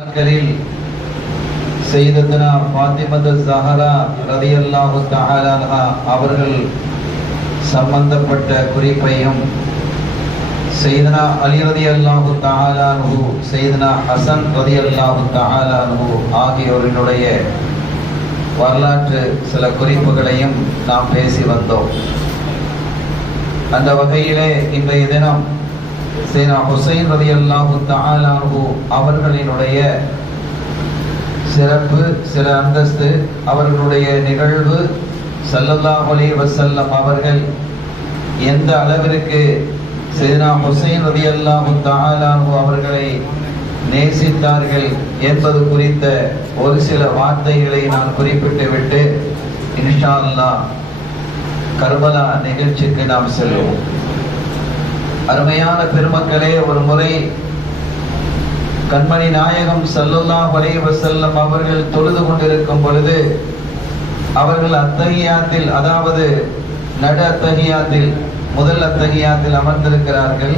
நாட்களில் செய்ததுனா ஃபாத்திமத்து ஸஹரா ரலியல்லாஹு தஆலா அன்ஹா அவர்கள் சம்பந்தப்பட்ட குறிப்பையும் செய்தனா அலி ரலியல்லாஹு தஆலா அன்ஹு செய்தனா ஹசன் ரலியல்லாஹு தஆலா அன்ஹு ஆகியோரினுடைய வரலாற்று சில குறிப்புகளையும் நாம் பேசி வந்தோம். அந்த வகையிலே இன்றைய தினம் சையதுனா ஹுசைன் ரலியல்லாஹு தஆலா அன்ஹு அவர்களினுடைய சிறப்பு, சில அந்தஸ்து, அவர்களுடைய நிகழ்வு, ஸல்லல்லாஹு அலைஹி வஸல்லம் அவர்கள் எந்த அளவிற்கு சையதுனா ஹுசைன் ரலியல்லாஹு தஆலா அன்ஹு அவர்களை நேசித்தார்கள் என்பது குறித்த ஒரு சில வார்த்தைகளை நான் குறிப்பிட்டு விட்டு இன்ஷா அல்லாஹ் கர்பலா நிகழ்ச்சிக்கு நாம் செல்வோம். அருமையான பெருமக்களே, ஒரு முறை கண்மணி நாயகம் ஸல்லல்லாஹு அலைஹி வஸல்லம் அவர்கள் தொழுது கொண்டிருக்கும் பொழுது அவர்கள் அத்தஹியாத்தில், அதாவது நடு அத்தஹியாத்தில், முதல் அத்தஹியாத்தில் அமர்ந்திருக்கிறார்கள்.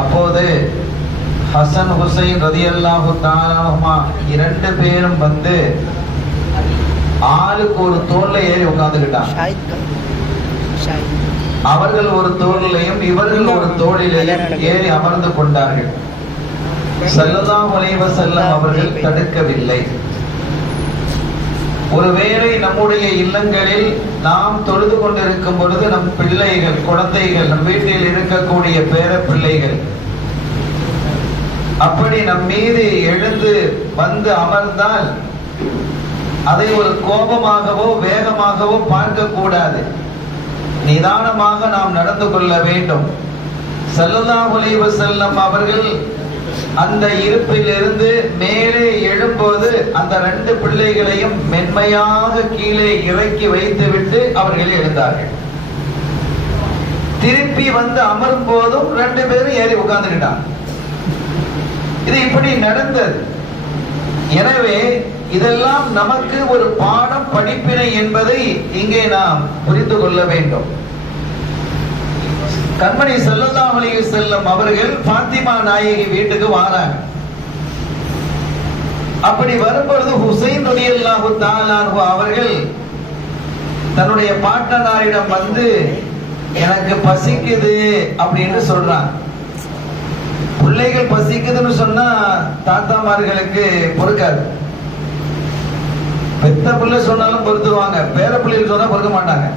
அப்போது ஹசன் ஹுசைன் ரலியல்லாஹு தஆலா அன்ஹுமா இரண்டு பேரும் வந்து ஆளுக்கு ஒரு தோல்ல ஏறி உட்கார்ந்துக்கிட்டாங்க. அவர்கள் ஒரு தோளிலையும் இவர்கள் ஒரு தோளிலையும் ஏறி அமர்ந்து கொண்டார்கள். ஸல்லல்லாஹு அலைஹி வஸல்லம் அவர்கள் தடுக்கவில்லை. ஒருவேளை நம்முடைய இல்லங்களில் நாம் தொழுது கொண்டிருக்கும் பொழுது நம் பிள்ளைகள், குழந்தைகள், நம் வீட்டில் இருக்கக்கூடிய பேர பிள்ளைகள் அப்படி நம் மீது எழுந்து வந்து அமர்ந்தால் அதை ஒரு கோபமாகவோ வேகமாகவோ பார்க்க கூடாது. நிதானமாக நாம் நடந்து கொள்ள வேண்டும். ஸல்லல்லாஹு அலைஹி வஸல்லம் அவர்கள் அந்த இருப்பிலிருந்து மேலே எழும்போது அந்த ரெண்டு பிள்ளைகளையும் மென்மையாக கீழே இறக்கி வைத்துவிட்டு அவர்கள் எழுந்தார்கள். திருப்பி வந்து அமரும் போதும் ரெண்டு பேரும் ஏறி உட்கார்ந்துக்கிட்டாங்க. இது இப்படி நடந்தது. எனவே இதெல்லாம் நமக்கு ஒரு பாடம், படிப்பினை என்பதை இங்கே நாம் புரிந்து கொள்ள வேண்டும். கண்மணி ஸல்லல்லாஹு அலைஹி வஸல்லம் அவர்கள் ஃபாத்திமா நாயகி வீட்டுக்கு வராங்க. அப்படி வரும்பொழுது ஹுசைன் ரலியல்லாஹு தஆலா அன்ஹு அவர்கள் தன்னுடைய பாட்டனாரிடம் வந்து எனக்கு பசிக்குது அப்படின்னு சொல்றாங்க. பிள்ளைகள் பசிக்குதுன்னு சொன்னா தாத்தாமார்களுக்கு பொறுக்காது. பெத்த பிள்ளை சொன்னாலும் பொறுத்துவாங்க, பேர பிள்ளைகள் சொன்னா பொறுக்க மாட்டாங்க.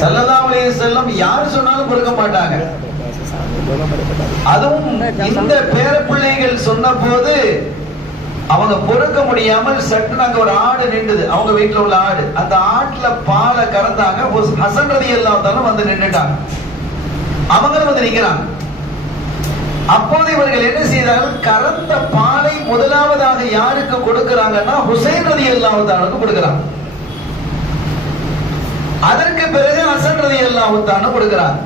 ஸல்லல்லாஹு அலைஹி வஸல்லம் யார் சொன்னாலும் பொறுக்க மாட்டாங்க. அதுவும் இந்த பேர பிள்ளைகள் சொன்ன போது அவங்க பொறுக்க முடியாமல் சட்டு அங்க ஒரு ஆடு நின்றுது, அவங்க வீட்டுல உள்ள ஆடு. அந்த ஆட்டுல பாலை கறந்தாங்க. ஹசன் ரலியல்லாஹு தஆலா வந்து நின்னுட்டாங்க. அவங்களும் வந்து நிக்கிறாங்க. அப்போது இவர்கள் என்ன செய்தார்கள்? கறந்த பாலை முதலாவதாக யாருக்கு கொடுக்கிறாங்கன்னா ஹுசைன் ரலியல்லாஹு தஆலாவுக்கு கொடுக்கிறாங்க. அதற்கு பிறகு ஹசன் ரலியல்லாஹு தஆலா கொடுக்கிறார்.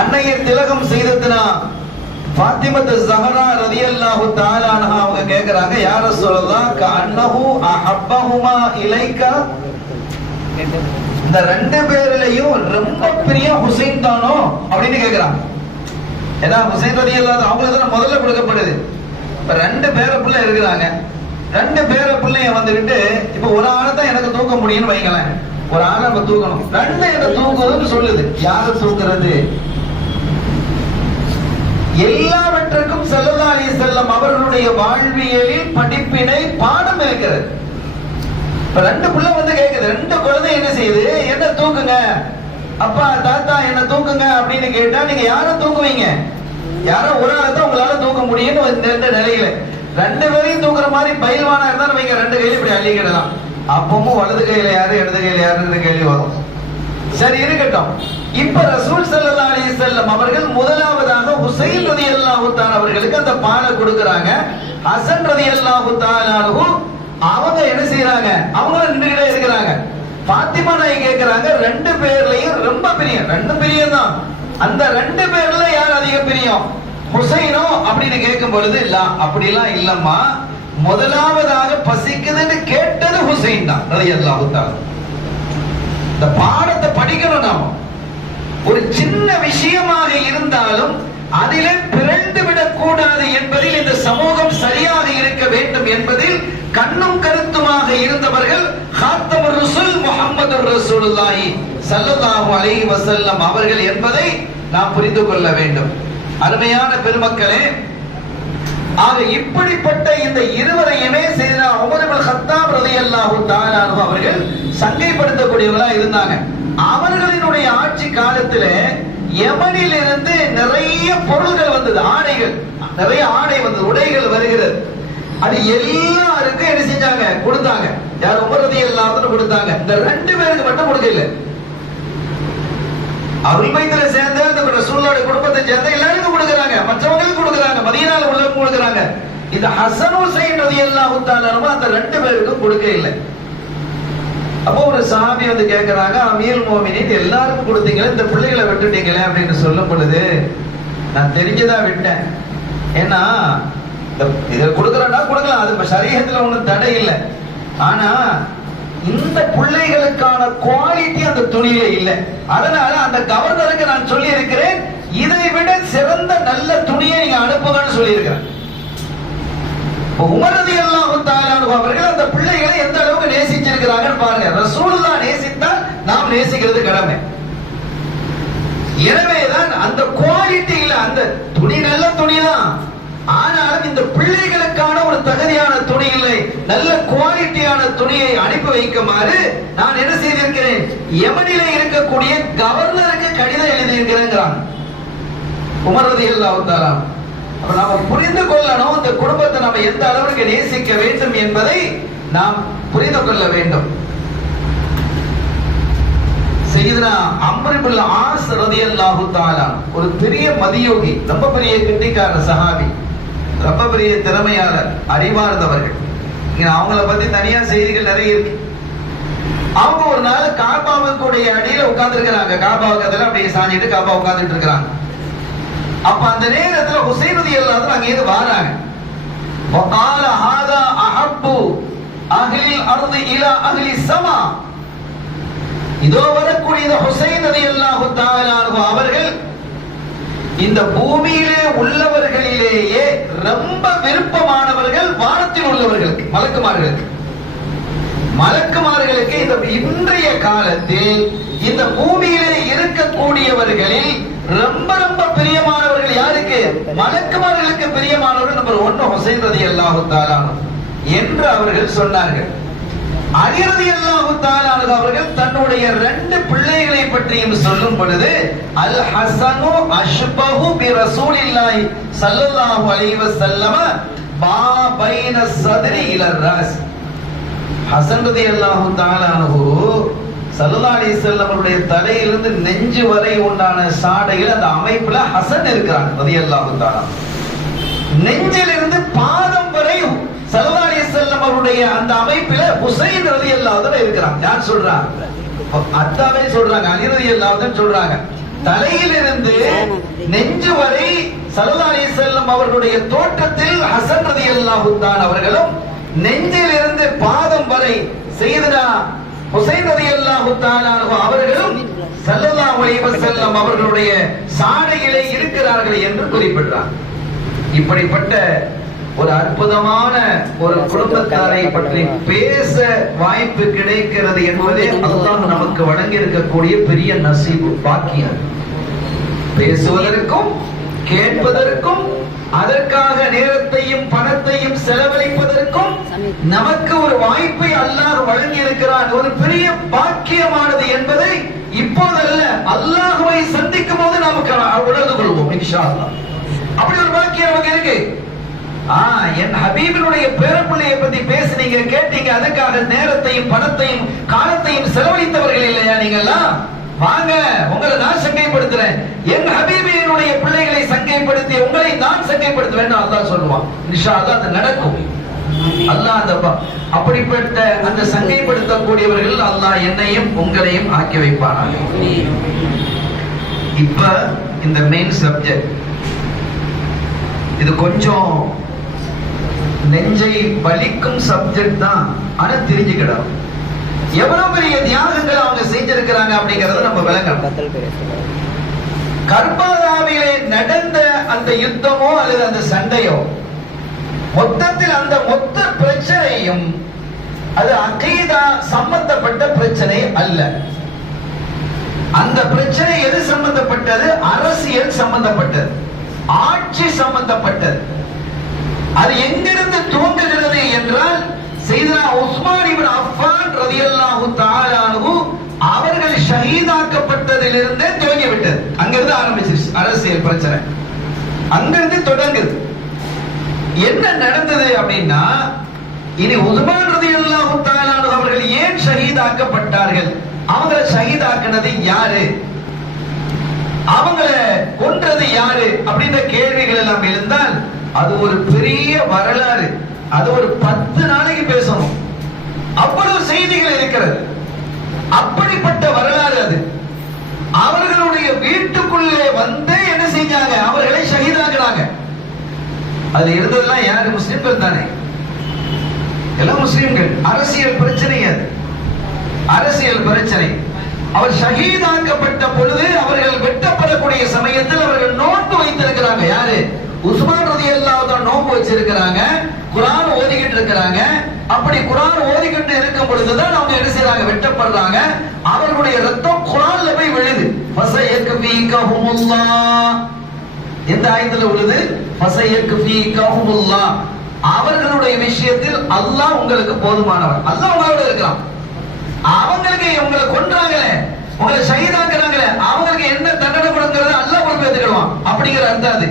அன்னைய திலகம் செய்ததுனா ஃபாத்திமத்து ஸஹரா ரலியல்லாஹு தஆலா அன்ஹா அவங்க கேக்குறாங்க, யா ரசூலல்லாஹ் கஅன்னஹு அஹப்பஹுமா இலைகா, இந்த ரெண்டு பேரிலையும் ரொம்ப பிரிய ஹுசைன் தானோ அப்படின்னு கேக்குறாங்க. ஏன்னா ஹுசைன் ரலியல்லாஹு அவங்களுக்கு தான் முதல்ல கொடுக்கப்படுது. இப்ப ரெண்டு பேர பிள்ளை இருக்கிறாங்க. ரெண்டு பேர பிள்ளைய வந்துகிட்டு இப்ப ஒரு ஆளை தான் எனக்கு தூக்க முடியும்னு வைங்களேன். ஒரு ஆளை நம்ம தூக்கணும், ரெண்டு என்ன தூக்குறதுன்னு சொல்லுது. யாரை தூக்குறது? எல்லாவற்றுக்கும் ஸல்லல்லாஹு அலைஹி வஸல்லம் அவர்களுடைய வாழ்வியலில் படிப்பினை, பாடம் இருக்கிறது. இப்ப ரெண்டு பிள்ளை வந்து கேக்குது, ரெண்டு குழந்தை என்ன செய்யுது? என்ன தூக்குங்க அப்பா, தாத்தா என்ன தூக்குங்க அப்படின்னு கேட்டா நீங்க யாரை தூக்குவீங்க? யாரோ ஒரு ஆளை தான் உங்களால தூக்க முடியும்னு ரெண்டு நிலையில ரெண்டு பேரையும் தூக்குற மாதிரி பயில்வானா இருந்தா வைங்க, ரெண்டு கையில இப்படி அள்ளிக்கிடலாம். அப்பவும் வலது கையில யாரு இடது கையில யாருன்னு கேள்வி வரும். சரி, இருக்கட்டும். இப்ப ரசூல் ஸல்லல்லாஹு அலைஹி வஸல்லம் அவர்கள் முதலாவதாக ஹுசைன் ரலியல்லாஹு தஆலா அவர்களுக்கு அந்த பாலை கொடுக்கறாங்க. ஹசன் ரலியல்லாஹு தஆலா அன்ஹு அவங்க என்ன செய்யறாங்க? அவங்க நின்னுகிட்டே இருக்கிறாங்க. ஃபாத்திமா நாயகி கேக்குறாங்க, ரெண்டு பேர்லயும் ரொம்ப பிரியம், ரெண்டு பிரியம் தான். அந்த ரெண்டு பேர்ல யார் அதிக பிரியம்? ஹுசைனோ அப்படின்னு கேட்கும் பொழுது, இல்ல அப்படிலாம் இல்லம்மா, முதலாவதாக பசிக்குதுன்னு கேட்டது ஹுசைன் தான் ரலியல்லாஹு தஆலா. இந்த பாடத்தை படிக்கணும். நாம ஒரு சின்ன விஷயமாக இருந்தாலும் அதிலே பிறந்து விடக்கூடாது என்பதில் இந்த சமூகம் சரியாக இருக்க வேண்டும் என்பதில் கண்ணும் கருத்துமாக இருந்தவர்கள் ஹாத்தமுர் ரசூல் முஹம்மது ரசூலுல்லாஹி ஸல்லல்லாஹு அலைஹி வஸல்லம் அவர்கள் என்பதை நாம் புரிந்து கொள்ள வேண்டும். அருமையான பெருமக்களே, ஆக இப்படிப்பட்ட இந்த இருவரையுமே செய்தா உமர் இப்னு கத்தாப் ரலியல்லாஹு தஆலா அன்ஹு அவர்கள் சங்கைப்படுத்தக்கூடியவர்களா இருந்தாங்க. அவர்களினுடைய ஆட்சி காலத்திலே யமனில் இருந்து நிறைய பொருள்கள் வந்தது, ஆடைகள், நிறைய ஆடை வந்தது, உடைகள் வருகிறது. அது எல்லாருக்கும் என்ன செஞ்சாங்க, கொடுத்தாங்க. யார்? உமர் ரலியல்லாஹு அன்ஹு கொடுத்தாங்க. இந்த ரெண்டு பேருக்கு மட்டும் கொடுக்கல. அருள் பைத்துல சேர்ந்த இந்த ரசூலுல்லாஹி குடும்பத்தை சேர்ந்த எல்லாருக்கும் கொடுக்கறாங்க, மற்றவங்களுக்கு கொடுக்கறாங்க, மதீனால உள்ளவங்க கொடுக்கறாங்க. இந்த ஹசன் ஹுசைன் ரலியல்லாஹு தஆலா அன்ஹு அந்த ரெண்டு பேருக்கும் கொடுக்க இல்லை. அப்போ ஒரு சஹாபி வந்து கேட்கறாங்க, அமீருல் முஃமினீன் எல்லாருக்கும் கொடுத்தீங்களே, இந்த பிள்ளைகளை விட்டுட்டீங்களே அப்படின்னு சொல்லும் பொழுது, நான் தெரிஞ்சதா விட்டேன். ஏன்னா இதை கொடுக்கறா கொடுக்கலாம், அது ஷரீஅத்துல ஒண்ணும் தடை இல்லை. ஆனா இந்த பிள்ளைகளுக்கான குவாலிட்டி அந்த துணியில இல்லை. அதனால அந்த கவர்னருக்கு நான் சொல்லி இருக்கிறேன், இதை விட சிறந்த நல்ல துணியை நீங்க அனுப்புங்கன்னு சொல்லி இருக்கிறேன். உமர் ரலியல்லாஹு தஆலா அன்ஹு அவர்கள் அந்த பிள்ளைகளை எந்த அளவுக்கு நேசிச்சிருக்கிறாங்கன்னு பாருங்க. ரசூலுல்லாஹ் நேசித்தால் நாம் நேசிக்கிறது கடமை. எனவேதான் அந்த குவாலிட்டி இல்ல, அந்த துணி நல்ல துணிதான், ஆனாலும் இந்த பிள்ளைகளுக்கான ஒரு தகுதியான துணி இல்லை, நல்ல குவாலிட்டியான துணியை அனுப்பி வைக்குமாறு நான் என்ன செய்திருக்கிறேன், யமனிலே இருக்கக்கூடிய கவர்னருக்கு கடிதம் எழுதியிருக்கிறேன் உமர் ரலியல்லாஹு தஆலா. அப்ப நாம புரிந்து கொள்ளணும், இந்த குடும்பத்தை நாம எந்த அளவுக்கு நேசிக்க வேண்டும் என்பதை நாம் புரிந்து கொள்ள வேண்டும். சையதுனா அம்ர் இப்னு ஆஸ் ரலியல்லாஹு தஆலா ஒரு பெரிய மதியோகி, ரொம்ப பெரிய கெட்டிக்கார சஹாபி, ரொம்ப பெரிய திறமையாளர், அறிவார்ந்தவர்கள். அவங்கள பத்தி தனியா செய்திகள் நிறைய இருக்கு. அவங்க ஒரு நாள் காபாவுக்குடைய அடியில உட்கார்ந்து இருக்கிறாங்க. காபாவுக்கு அதில் அப்படியே சாஞ்சிட்டு காபா உட்கார்ந்துட்டு இருக்கிறாங்க. அப்ப அந்த நேரத்துல ஹுசைன் ரலியல்லாஹு அன்ஹு அங்க இருந்து வராங்க. வகால ஹாதா அஹப்பு அஹ்லில் அர்தி இலா அஹ்லி ஸமா. இதோ வரக்கூடிய ஹுசைன் ரலியல்லாஹு தஆலா அன்ஹு அவர்கள் இந்த பூமியிலே உள்ளவர்களிலேயே ரொம்ப விருப்பமானவர்கள் வானத்தில் உள்ளவர்களுக்கு, மலக்குமார்களுக்கு. மலக்குமார்களுக்கு இந்த இன்றைய காலத்தில் இந்த பூமியிலே இருக்கக்கூடியவர்களில் ரொம்ப ரொம்ப பிரியமானவர்கள் யாருக்கு? மலக்குமார்களுக்கு பிரியமானவர்கள் நம்பர் 1 ஹுசைன் ரலியல்லாஹு தஆலா என்று அவர்கள் சொன்னார்கள். அலி ரலியல்லாஹு தஆலா அவர்கள் தன்னுடைய 2 பிள்ளைகளை பற்றியும் சொல்லும் பொழுது, அல் ஹஸனு அஷ்பஹு பி ரசூலில்லாஹி ஸல்லல்லாஹு அலைஹி வஸல்லம் மா பைன ஸத்ரி இலா ராஸ். ஹஸன் ரலியல்லாஹு தஆலா ஸல்லல்லாஹு அலைஹி வஸல்லம் அவருடைய தலையிலிருந்து நெஞ்சு வரை உண்டான சாடையில் அந்த அமைப்புல ஹஸன் இருக்கிறாங்க ரலியல்லாஹு தஆலா. நெஞ்சிலிருந்து பாதம் வரை ஸல்லல்லாஹு அலைஹி வஸல்லம் அவருடைய அந்த அமைப்பில ஹுசைன் ரலியல்லாஹு அன்ஹு இருக்கிறாங்க. யார் சொல்றாங்க? அத்தாவே சொல்றாங்க, அலி ரலியல்லாஹு அன்ஹு சொல்றாங்க. தலையிலிருந்து நெஞ்சு வரை ஸல்லல்லாஹு அலைஹி வஸல்லம் அவர்களுடைய தோற்றத்தில் ஹஸன் ரலியல்லாஹு அன்ஹு அவர்களும், நெஞ்சிலிருந்து பாதம் வரை சையதுனா ஹுசைன் ரலியல்லாஹு தஆலா அன்ஹு அவர்களும் ஸல்லல்லாஹு அலைஹி வஸல்லம் அவர்களுடைய சாடையிலே இருக்கிறார்கள் என்று குறிப்பிட்டார். இப்படிப்பட்ட ஒரு அற்புதமான ஒரு குடும்பத்தாரை பற்றி பேச வாய்ப்பு கிடைக்கிறது என்பதே அல்லாஹ் நமக்கு வழங்கி இருக்கக்கூடிய பெரிய நசீபு, பாக்கியம். பேசுவதற்கும் கேட்பதற்கும் அதற்காக நேரத்தையும் பணத்தையும் செலவழிப்பதற்கும் நமக்கு ஒரு வாய்ப்பை அல்லாஹ் வழங்கி இருக்கிறான். ஒரு பெரிய பாக்கியமானது என்பதை இப்போதல்ல, அல்லாஹ்வை சந்திக்கும் போது நமக்கு உணர்ந்து கொள்வோம் இன்ஷா அல்லாஹ். அப்படி ஒரு பாக்கியம் நமக்கு இருக்கு. என் ஹபீபினுடைய பேரப்பிள்ளையை பத்தி பேசுனீங்க, கேட்டீங்க, அதுக்காக நேரத்தையும் பணத்தையும் காலத்தையும் செலவழித்தவர்கள் இல்லையா நீங்கெல்லாம்? வாங்க, உங்களை நான் சங்கைப்படுத்துறேன். என் ஹபீபினுடைய பிள்ளைகளை சங்கைப்படுத்தி உங்களை நான் சங்கைப்படுத்துவேன் அல்லாஹ் சொல்லுவான். இன்ஷா அல்லாஹ் அது நடக்கும். அல்லாஹ் அந்த அப்படிப்பட்ட அந்த சங்கைப்படுத்தக்கூடியவர்கள் அல்லாஹ் என்னையும் உங்களையும் ஆக்கி வைப்பானாக. இப்ப இந்த மெயின் சப்ஜெக்ட் இது கொஞ்சம் நெஞ்சை வலிக்கும் சப்ஜெக்ட் தான். ஆனா தெரிஞ்சுக்கிடும் எவ்வளவு பெரிய தியாகங்கள் அவங்க செஞ்சிருக்கிறாங்க அப்படிங்கறத நம்ம விளங்கணும். கர்பலாவிலே நடந்த அந்த யுத்தமோ அல்லது அந்த சண்டையோ மொத்தத்தில் அந்த மொத்த பிரச்சனையும் அது அகீதா சம்பந்தப்பட்ட பிரச்சனை அல்ல. அந்த பிரச்சனை எது சம்பந்தப்பட்டது? அரசியல் சம்பந்தப்பட்டது, ஆட்சி சம்பந்தப்பட்டது. அது எங்கிருந்து துவங்குகிறது என்றால் சையதுனா உஸ்மான் இப்னு அஃபான் ரலியல்லாஹு தஆலா அன்ஹு அவர்கள் ஷஹீதாக்கப்பட்டதிலிருந்தே துவங்கிவிட்டது. அங்கிருந்து ஆரம்பிச்சிருச்சு அரசியல் பிரச்சனை, அங்கிருந்து தொடங்குது. என்ன நடந்தது அப்படின்னா, இனி உஸ்மான் ரலியல்லாஹு தஆலா அன்ஹு அவர்கள் ஏன் ஷஹீதாக்கப்பட்டார்கள், அவங்களை ஷஹீதாக்குனது யாரு, அவங்களை கொன்றது யாரு அப்படின்ற கேள்விகள் எல்லாம் எழுந்தால் அது ஒரு பெரிய வரலாறு. அது ஒரு 10 நாளைக்கு பேசணும், அவ்வளவு செய்திகள் இருக்கிறது. அப்படிப்பட்ட வரலாறு அது. அவர்களுடைய வீட்டுக்குள்ளே வந்து என்ன செஞ்சாங்க, அவர்களை ஷஹீதாக்குனாங்க. அதுல இருந்ததெல்லாம் யாரு? முஸ்லிம்கள் தானே, எல்லாம் முஸ்லிம்கள். அரசியல் பிரச்சனை, அது அரசியல் பிரச்சனை. அவர் ஷஹீதாக்கப்பட்ட பொழுது அவர்கள் வெட்டப்படக்கூடிய சமயத்தில் அவர்கள் நோன்பு வைத்திருக்கிறாங்க. யாரு? உஸ்மான் ரலியல்லாஹு அன்ஹு நோன்பு வச்சிருக்கிறாங்க, குர்ஆன் ஓதிக்கிட்டு இருக்கிறாங்க. அப்படி குர்ஆன் ஓதிக்கிட்டு இருக்கும் பொழுதுதான் அவங்க என்ன செய்றாங்க, வெட்டப்படுறாங்க. அவர்களுடைய ரத்தம் குர்ஆன்ல போய் விழுது. ஃபஸயக்ஃபீகஹுமுல்லாஹ், எந்த ஆயத்துல விழுது? ஃபஸயக்ஃபீகஹுமுல்லாஹ், அவர்களுடைய விஷயத்தில் அல்லாஹ் உங்களுக்கு போதுமானவர். அல்லாஹ் உங்களோட இருக்கான். அவங்களுக்கு உங்களை கொன்றாங்களே, உங்களை ஷஹீதாக்குறாங்களே, அவங்களுக்கு என்ன தண்டனை கொடுக்கிறது அல்லாஹ் பொறுப்பேற்றுக்கிடுவான் அப்படிங்கிற அர்த்தம் அது.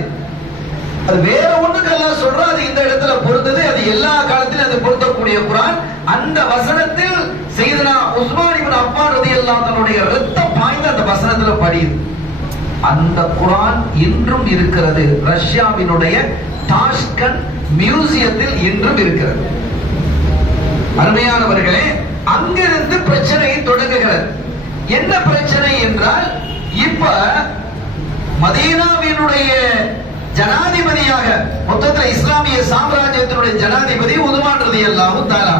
அது வேற ஒண்ணுக்கு அல்லாஹ் சொல்றான். அது இந்த இடத்துல பொருந்தது. அது எல்லா காலத்திலும் அது பொருந்தக்கூடிய குர்ஆன். அந்த வசனத்தில் சையதுனா உஸ்மான் இப்னு அஃபான் ரலியல்லாஹு அன்ஹுடைய ரத்தம் பாய்ந்து அந்த வசனத்துல படியுது. அந்த குர்ஆன் இன்றும் இருக்கிறது. ரஷ்யாவினுடைய டாஷ்கண்ட் மியூசியத்தில் இன்றும் இருக்கிறது. அருமையானவர்களே, அங்கிருந்து பிரச்சனை தொடங்குகிறது. என்ன பிரச்சனை என்றால், இப்ப மதீனாவினுடைய ஜனாதிபதியாக மொத்தத்தில் இஸ்லாமிய சாம்ராஜ்யத்தினுடைய ஜனாதிபதி உஸ்மான் ரலியல்லாஹு தஆலா.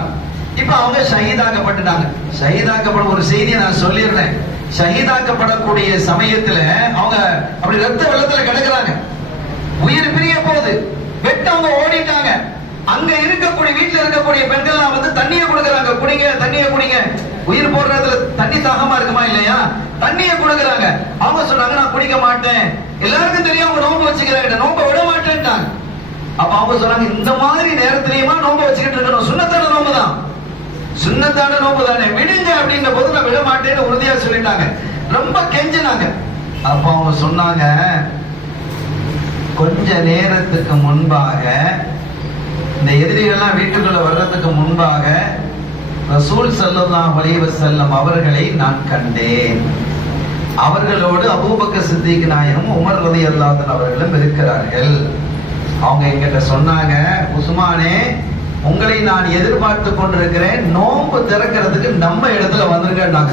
இப்ப அவங்க ஷஹீதாக்கப்பட்டுட்டாங்க. ஷஹீதாக்கப்படும் ஒரு செய்தியை நான் சொல்லிடுறேன். ஷஹீதாக்கப்படக்கூடிய சமயத்துல அவங்க அப்படி ரத்த வெள்ளத்துல கிடக்குறாங்க. உயிர் பிரிய போகுது. வெட்டவங்க ஓடிட்டாங்க. அங்க இருக்கக்கூடிய வீட்டுல இருக்கக்கூடிய பெண்கள் வந்து தண்ணியை கொடுக்கறாங்க. குடிங்க, தண்ணியை குடிங்க. உயிர் போடுறதுல தண்ணி தாகமா இருக்குமா இல்லையா? தண்ணியை கொடுக்கறாங்க. அவங்க சொன்னாங்க, நான் குடிக்க மாட்டேன். எல்லாருக்கும் தெரியும் அவங்க நோன்பு வச்சுக்கிறாங்க, நோன்பை விட மாட்டேன்ட்டாங்க. அப்ப அவங்க சொன்னாங்க, இந்த மாதிரி நேரத்திலேயுமா நோன்பு வச்சுக்கிட்டு இருக்கணும்? சுன்னத்தான நோன்பு தான், சுன்னத்தான நோன்பு தானே, விடுங்க அப்படின்ற போது நான் விட மாட்டேன்னு உறுதியா சொல்லிட்டாங்க. ரொம்ப கெஞ்சினாங்க. அப்ப அவங்க சொன்னாங்க, கொஞ்ச நேரத்துக்கு முன்பாக இந்த எதிரிகள்லாம் வீட்டுக்குள்ள வர்றதுக்கு முன்பாக ரசூல் ஸல்லல்லாஹு அலைஹி வஸல்லம் அவர்களை நான் கண்டேன். அவர்களோடு அபூபக்கர் சித்திக் நாயகம், உமர் ரலியல்லாஹு அன்ஹு அவர்களும் இருக்கிறார்கள். அவங்க என்கிட்ட சொன்னாங்க, உஸ்மானே, உங்களை நான் எதிர்பார்த்து கொண்டிருக்கிறேன், நோன்பு திறக்கிறதுக்கு நம்ம இடத்துல வந்துருங்க. நாங்க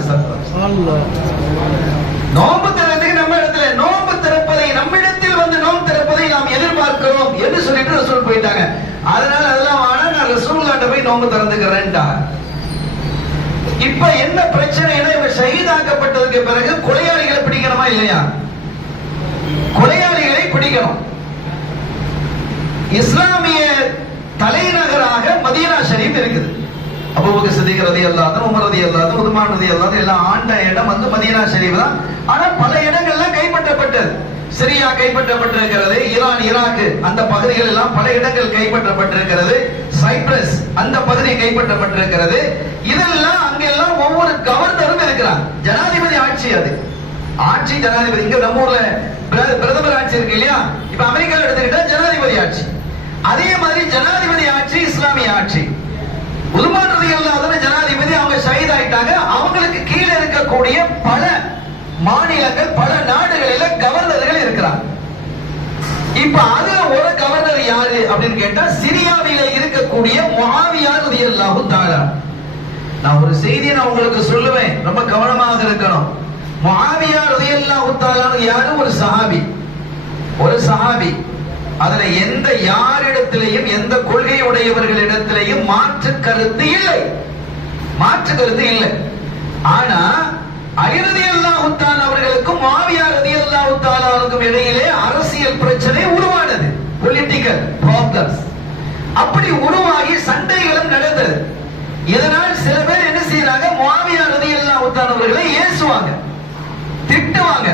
நோன்பு திறக்கிறதுக்கு நம்ம இடத்துல, நோன்பு திறப்பதை நம்மிடத்தில் வந்து நோன்பு திறப்பதை நாம் எதிர்பார்க்கிறோம் என்று சொல்லிட்டு ரசூல் போயிட்டாங்க. அதனால அதெல்லாம் ஆனா நான் ரசூலுல்லாஹ்ட்ட போய் நோன்பு திறந்துக்கிறேன்டா. இப்ப என்ன பிரச்சனைனா, இவங்க ஷஹீதாக்கப்பட்டதுக்கு பிறகு கொலையாளிகளை பிடிக்கணுமா இல்லையா? கொலையாளிகளை பிடிக்கணும். இஸ்லாமிய தலைநகராக மதீனா ஷரீப் இருக்குது. அபூபக்கர் சித்திக் ரலியல்லாஹு அன்ஹு, உமர் ரலியல்லாஹு அன்ஹு, உஸ்மான் ரலியல்லாஹு அன்ஹு எல்லாம் ஆண்ட இடம் வந்து மதீனா ஷரீப் தான். ஆனா பல இடங்கள்ல கைப்பற்றப்பட்டது. சிரியா கைப்பற்றப்பட்டிருக்கிறது, ஈரான், ஈராக் அந்த பகுதிகள் எல்லாம் பல இடங்கள் கைப்பற்றப்பட்டிருக்கிறது. சைப்ரஸ் அந்த பகுதி கைப்பற்றப்பட்டிருக்கிறது. இதெல்லாம் அங்கெல்லாம் ஒவ்வொரு கவர்னரும் இருக்கிறார். ஜனாதிபதி ஆட்சி, அது ஆட்சி ஜனாதிபதி. இங்க நம்ம ஊர்ல பிரதமர் ஆட்சி இருக்கு இல்லையா? இப்ப அமெரிக்காவில் எடுத்துக்கிட்டா ஜனாதிபதி ஆட்சி. அதே மாதிரி ஜனாதிபதி ஆட்சி இஸ்லாமிய ஆட்சி. உஸ்மான் ரலியல்லாஹு அன்ஹு ஜனாதிபதி, அவங்க ஷஹீத் ஆயிட்டாங்க. அவங்களுக்கு கீழே இருக்கக்கூடிய பல மாநிலங்கள், பல நாடுகளில கவர்னர்கள் இருக்கிறாங்க. இப்ப அதுல ஒரு கவர்னர் யாரு அப்படின்னு கேட்டா, சிரியாவில இருக்கக்கூடிய முஆவியா ரலியல்லாஹு தஆலா. நான் ஒரு செய்தியை நான் உங்களுக்கு சொல்லுவேன், ரொம்ப கவனமாக இருக்கணும். முஆவியா ரலியல்லாஹு தஆலா யாரு? ஒரு சஹாபி, ஒரு சஹாபி. அதுல எந்த யாரிடத்திலையும், எந்த கொள்கை உடையவர்களிடத்திலையும் மாற்று கருத்து இல்லை, மாற்று கருத்து இல்லை. ஆனா அலி ரலியல்லாஹு தஆலா அவர்களுக்கும் முஆவியா ரலியல்லாஹு தஆலா அவர்களுக்கும் இடையிலே அரசியல் பிரச்சனை உருவானது. பொலிட்டிக்கல் ப்ராப்ளம்ஸ் அப்படி உருவாகி சண்டைகளும் நடந்தது. இதனால் சில பேர் என்ன செய்யறாங்க, முஆவியா ரலியல்லாஹு தஆலா அவர்களை ஏசுவாங்க, திட்டுவாங்க.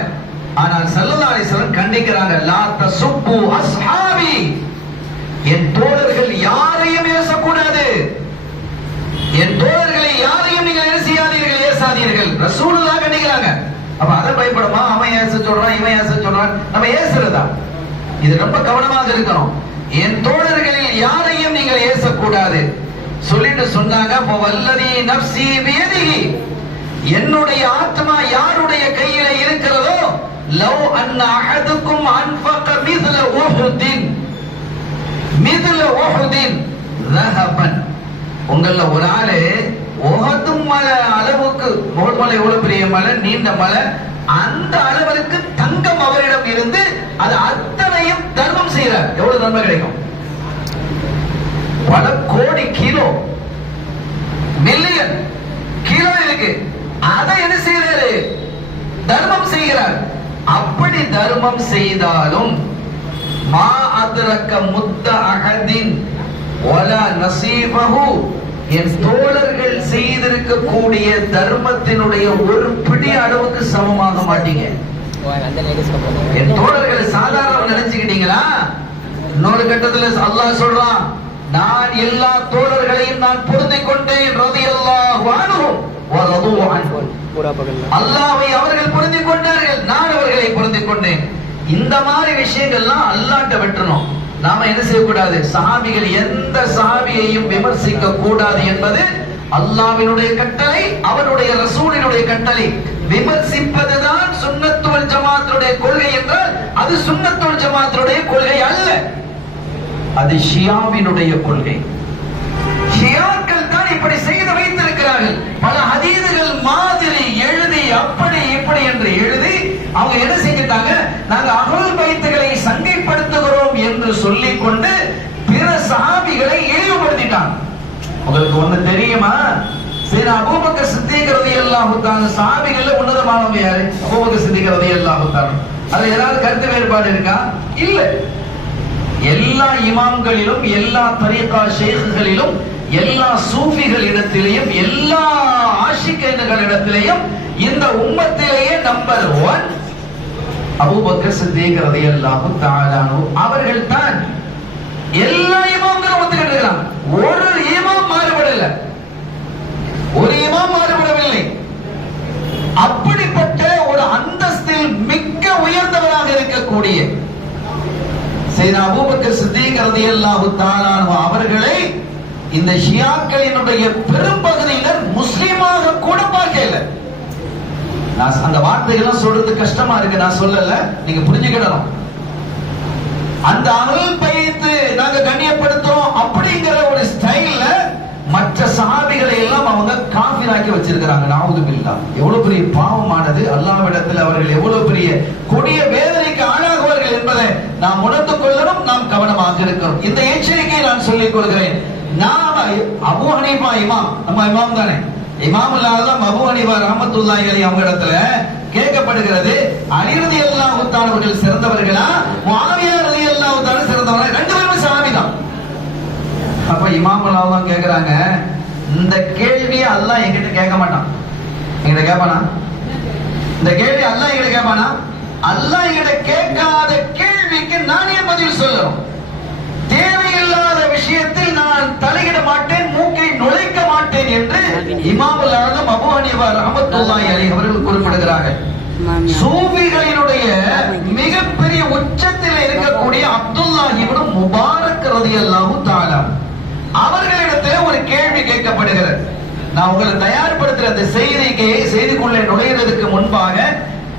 ஆனால் ஸல்லல்லாஹு அலைஹி வஸல்லம் கண்டிக்கிறாங்க, லா தசுப்பு அஸ்ஹாபி, என் தோழர்கள் யாரையும் ஏசக்கூடாது, என் தோழர்களை யாரையும் நீங்கள் என்ன செய்யாதீர்கள், ஏசாதீர்கள். ரசூலுல்லாஹ் கண்டிக்கிறாங்க. அப்ப அதை பயப்படமா, அவன் ஏச சொல்றான் இவன் ஏச சொல்றான், நம்ம ஏசுறதா? இது ரொம்ப கவனமாக இருக்கணும். என் தோழர்களில் யாரையும் நீங்கள் ஏசக்கூடாது சொல்லிட்டு சொன்னாங்க, வல்லதி நஃப்ஸி பியதிஹி, என்னுடைய ஆத்மா யாருடைய கையில இருக்கிறதோ, லவ் அன்ன அஹதுக்கும் அன்ஃபக மிஸ்ல உஹுதின் ذهبا, உங்கள ஒரு ஆளு உஹது மலை அளவுக்கு, உஹது மலை எவ்வளவு பெரிய மலை, நீண்ட மலை, அந்த அளவிற்கு தங்கம் அவரிடம் இருந்து அது அத்தனையும் தர்மம் செய்யறார். எவ்வளவு நன்மை கிடைக்கும்? பல கோடி கிலோ, மில்லியன் கிலோ இருக்கு. அதை என்ன செய்யறாரு? தர்மம் செய்கிறார். அப்படி தர்மம் செய்தாலும் மா அத்ரக்க முத்த அஹதின் வலா நஸீபஹு, என் தோழர்கள் செய்திருக்கக்கூடிய தர்மத்தினுடைய ஒரு பிடி அளவுக்கு சமமாக மாட்டீங்க. என் தோழர்கள் சாதாரண நினைச்சுக்கிட்டீங்களா? இன்னொரு கட்டத்துல அல்லாஹ் சொல்றான், நான் எல்லா தோழர்களையும் நான் பொருந்திக் கொண்டேன், ரலியல்லாஹு அன்ஹும் வ ரது அன்ஹு, அல்லாஹ்வை அவர்கள் பொருந்திக் கொண்டார்கள், நான் அவர்களை பொருந்திக் கொண்டேன். இந்த மாதிரி விஷயங்கள்லாம் அல்லாஹ்ட்ட விட்டுறணும். நாம என்ன செய்யக்கூடாது? சஹாபிகள் எந்த சஹாபியையும் விமர்சிக்க கூடாது என்பது அல்லாஹ்வினுடைய கட்டளை, அவருடைய ரசூலினுடைய கட்டளை. விமர்சிப்பதுதான் சுன்னத்துல் வல் ஜமாத்துடைய கொள்கை என்றால் அது சுன்னத்துல் வல் ஜமாத்துடைய கொள்கை அல்ல, அது ஷியாவினுடைய கொள்கை. ஷியாக்கள் தான் இப்படி செய்து வைத்திருக்கிறார்கள். பல ஹதீதுகள் மாதிரி எழுதி அப்படி இப்படி என்று எழுதி அவங்க என்ன செஞ்சிட்டாங்க, நாங்க அஹ்லுல் பைத்துகளை சங்கைப்படுத்துகிறோம் என்று சொல்லிக் கொண்டு பிற சஹாபிகளை இழிவுபடுத்திட்டாங்க. உங்களுக்கு ஒண்ணு தெரியுமா? சரி, அபூபக்கர் சித்திக் ரலியல்லாஹு தஆலா சஹாபிகள்ல உன்னதமானவங்க யாரு? அபூபக்கர் சித்திக் ரலியல்லாஹு தஆலா. அதுல ஏதாவது கருத்து வேறுபாடு இருக்கா? இல்ல. எல்லா இமாம்களிலும், எல்லா தரீகா ஷேഖுகளிலும், எல்லா சூஃபிகளிடத்திலேயும், எல்லா ஆஷிகீன்களிடத்திலேயும் இந்த உம்மத்திலேயே நம்பர் 1 அபூபக்கர் சித்திக் ரலியல்லாஹு தஆலா அவர்கள் தான். எல்லா இமாம்களும் ஒத்துக்கிட்டாங்க. ஒரு இமாம் மாறுபடல, ஒரு இமாம் மாறுபடவில்லை. அப்படிப்பட்ட ஒரு அந்தஸ்தில் மிக்க உயர்ந்தவராக இருக்கக்கூடிய சையதுனா அபூபக்கர் சித்திக் ரலியல்லாஹு தஆலா அவர்களை இந்த ஷியாக்களினுடைய பெரும்பகுதியினர் முஸ்லிமாக கூட பார்க்கல. நான் அந்த வார்த்தைகள்லாம் சொல்றது கஷ்டமா இருக்கு, நான் சொல்லல, நீங்க புரிஞ்சுக்கிடணும். அந்த அஹ்லுல் பைத் நாங்க கண்ணியப்படுத்துறோம் அப்படிங்கிற ஒரு ஸ்டைல்ல மற்ற சஹாபிகளை எல்லாம் அவங்க காஃபிராக்கி வச்சிருக்காங்க. நஊது பில்லாஹ். எவ்வளவு பெரிய பாவமானது! அல்லாஹ்விடத்தில் அவர்கள் எவ்வளவு பெரிய கொடிய வேதனைக்கு ஆளாகுவார்கள் என்பதை நாம் உணர்ந்து கொள்ளணும், நாம் கவனமாக இருக்கணும். இந்த எச்சரிக்கையை நான் சொல்லிக் கொள்கிறேன். நாம அபூ ஹனீஃபா இமாம், நம்ம இமாம் தானே, இமாமுல் ஆலம் அபூ ஹனீஃபா ரஹ்மத்துல்லாஹி அலைஹி அவங்க இடத்துல கேட்கப்படுகிறது, அலி ரலியல்லாஹு தஆலா அவர்கள் சிறந்தவர்களா, முஆவியா ரலியல்லாஹு தஆலா சிறந்தவர்களா? ரெண்டு பேருமே சஹாபி தான். அப்ப இமாமுல் ஆலம் கேக்குறாங்க, இந்த கேள்வியை அல்லாஹ் என்கிட்ட கேட்க மாட்டான், என்கிட்ட கேட்பானா? இந்த கேள்வி அல்லாஹ் என்கிட்ட கேட்பானா? அல்லாஹ் என்கிட்ட கேட்காத கேள்விக்கு நான் ஏன் பதில் சொல்லணும்? தேவையில்லாத விஷயத்தில் நான் தலையிட மாட்டேன், மூக்கை நுழைக்க மாட்டேன் என்று இமாமுல் ஆலம் அபூ ஹனீஃபா ரஹ்மத்துல்லாஹி அலைஹி அவர்கள் குறிப்பிடுகிறார்கள். சூஃபிகளினுடைய மிகப்பெரிய உச்சத்தில் இருக்கக்கூடிய அப்துல்லாஹ் இப்னு முபாரக் ரலியல்லாஹு தஆலா அவர்களிடத்தில் ஒரு கேள்வி கேட்கப்படுகிறது. நான் உங்களை தயார்படுத்துற அந்த செய்திக்குள்ளே நுழைகிறதுக்கு முன்பாக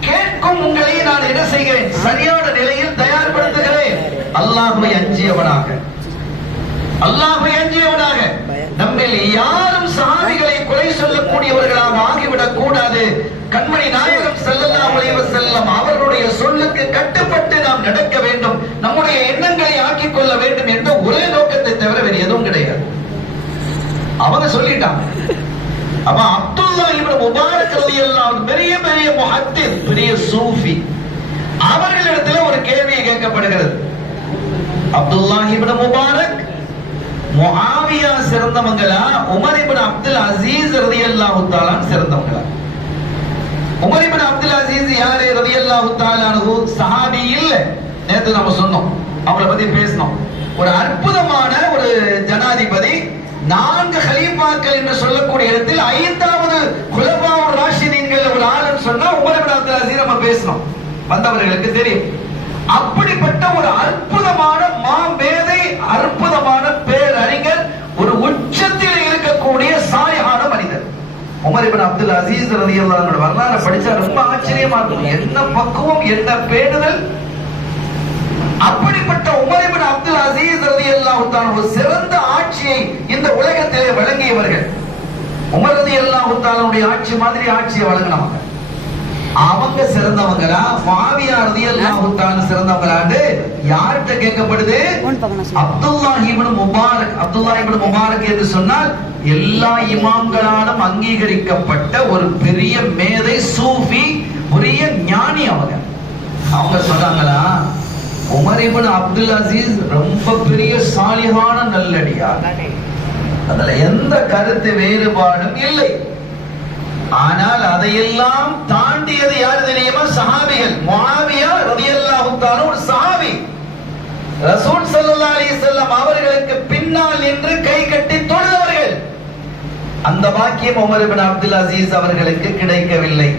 கேட்கும் உங்களை நான் என்ன செய்கிறேன்? சரியான நிலையில் தயார்படுத்துகிறேன். அல்லாஹ்வை அஞ்சியவனாக, அல்லாஹ்வை அஞ்சியவனாக, நம்மில் யாரும் சஹாபிகளை குறை சொல்லக்கூடியவர்களாக ஆகிவிடக் கூடாது. கண்மணி நாயகம் ஸல்லல்லாஹு அலைஹி வஸல்லம் அவர்களுடைய சொல்லுக்கு கட்டுப்பட்டு நாம் நடக்க வேண்டும், நம்முடைய எண்ணங்களை ஆக்கிக் கொள்ள வேண்டும் என்ற ஒரே நோக்கத்தை தவிர வேறு எதுவும் கிடையாது. அவங்க சொல்லிட்டாங்க, அப்ப அப்துல்லா இப்னு முபாரக் ரலியல்லாஹு பெரிய பெரிய முஹத்திஸ், பெரிய சூஃபி, அவர்களிடத்தில் ஒரு கேள்வி கேட்கப்படுகிறது. அப்துல்லா இப்னு Mubarak Muawiya சிறந்தவங்களா, Umar ibn Abdul Azeez ரலியல்லாஹு தஆலா சிறந்தவங்களா? உமர் இப்னு அப்துல் அசீஸ் யாரு ரலியல்லாஹு தஆலா அன்ஹு? சஹாபி இல்ல. நேத்து நாம சொன்னோம், அவங்கள பத்தி பேசணும். ஒரு அற்புதமான ஒரு ஜனாதிபதி, 4 கலீஃபாக்கள் என்று சொல்லக்கூடிய இடத்தில் 5வது குலஃபாவுர் ராஷிதீன்கள் ஒரு ஆளுன்னு சொன்னா உமர் இப்னு அப்துல் அசீஸ் நம்ம பேசணும், வந்தவர்களுக்கு தெரியும். அப்படிப்பட்ட ஒரு அற்புதமான மாமேதை, அற்புதமான பேரறிஞர், ஒரு உச்சத்தில் இருக்கக்கூடிய சாலிஹான மனிதர் உமர் இப்னு அப்துல் அசீஸ் ரலியல்லாஹு அன்ஹு. வரலாறு படிச்சா ரொம்ப ஆச்சரியமா இருக்கும், என்ன பக்குவம், என்ன பேணுதல். அப்படிப்பட்ட உமர் இப்னு அப்துல் அசீஸ் ரலியல்லாஹு தஆலா சிறந்த ஆட்சியை இந்த உலகத்திலே வழங்கியவர்கள். உமர் ரலியல்லாஹு தஆலாவுடைய ஆட்சி மாதிரி ஆட்சியை வழங்கினவங்க. அவங்க சிறந்தவங்களா, முஆவியா ரலியல்லாஹு தஆலா சிறந்தவங்களான்னு யார்கிட்ட கேட்கப்படுது? அப்துல்லா இப்னு முபாரக். அப்துல்லா இப்னு முபாரக் என்று சொன்னால் எல்லா இமாம்களாலும் அங்கீகரிக்கப்பட்ட ஒரு பெரிய மேதை, சூஃபி, பெரிய ஞானி. அவங்க சொல்றாங்களா, உமர் இப்னு அப்துல் அசீஸ் ரொம்ப பெரிய சாலிஹான நல்லடியார், அதுல எந்த கருத்து வேறுபாடும் இல்லை. ஆனால் அதையெல்லாம் தாண்டியது யார் தெரியுமா? சஹாபிகள். முஆவியா ரலியல்லாஹு தஆலா ஒரு சஹாபி. ரசூல் ஸல்லல்லாஹு அலைஹி வஸல்லம் அவர்களுக்கு பின்னால் நின்று கை கட்டி தொழுதவர்கள். அந்த பாக்கியம் உமர் இப்னு அப்துல் அசீஸ் அவர்களுக்கு கிடைக்கவில்லை.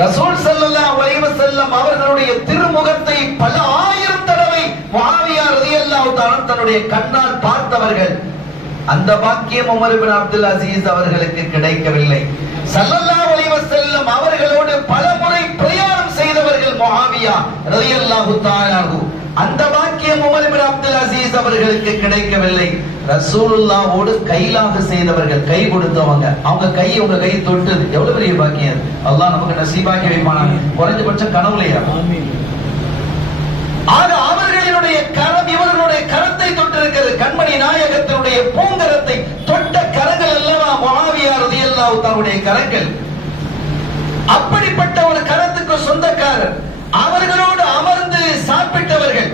ரசூல் ஸல்லல்லாஹு அலைஹி வஸல்லம் அவர்களுடைய திருமுகத்தை பல ஆயிரம் தடவை முஆவியா ரலியல்லாஹு தஆலா தன்னுடைய கண்ணால் பார்த்தவர்கள். அந்த பாக்கியம் உமர் இப்னு அப்துல் அசீஸ் அவர்களுக்கு கிடைக்கவில்லை. ஸல்லல்லாஹு அலைஹி வஸல்லம் அவர்களோடு பல முறை பிரயாணம் செய்தவர்கள் முஆவியா ரலியல்லாஹு தஆலா. அந்த பாக்கியம் உமர் இப்னு அப்துல் அசீஸ் அவர்களுக்கு கிடைக்கவில்லை. ரசூலுல்லாஹ்வோடு கைலாக செய்தவர்கள், கை கொடுத்தவங்க, அவங்க கை உங்க கை தொட்டது எவ்வளவு பெரிய பாக்கியம். அல்லாஹ் நமக்கு நசீபாக்கி வைப்பானாங்க, குறைஞ்சபட்சம் கனவுலையா. ஆக அவர்களுடைய கரம் இவர்களுடைய கரத்தை தொட்டிருக்கிறது. கண்மணி நாயகத்தினுடைய பூங்கரத்தை தொட்ட கரங்கள் எல்லாம் முஆவியா ரலியல்லாஹு தஆலாவுடைய கரங்கள். அப்படிப்பட்ட ஒரு கரத்துக்கு சொந்தக்காரர். அவர்களோடு அமர்ந்து சாப்பிட்டவர்கள்,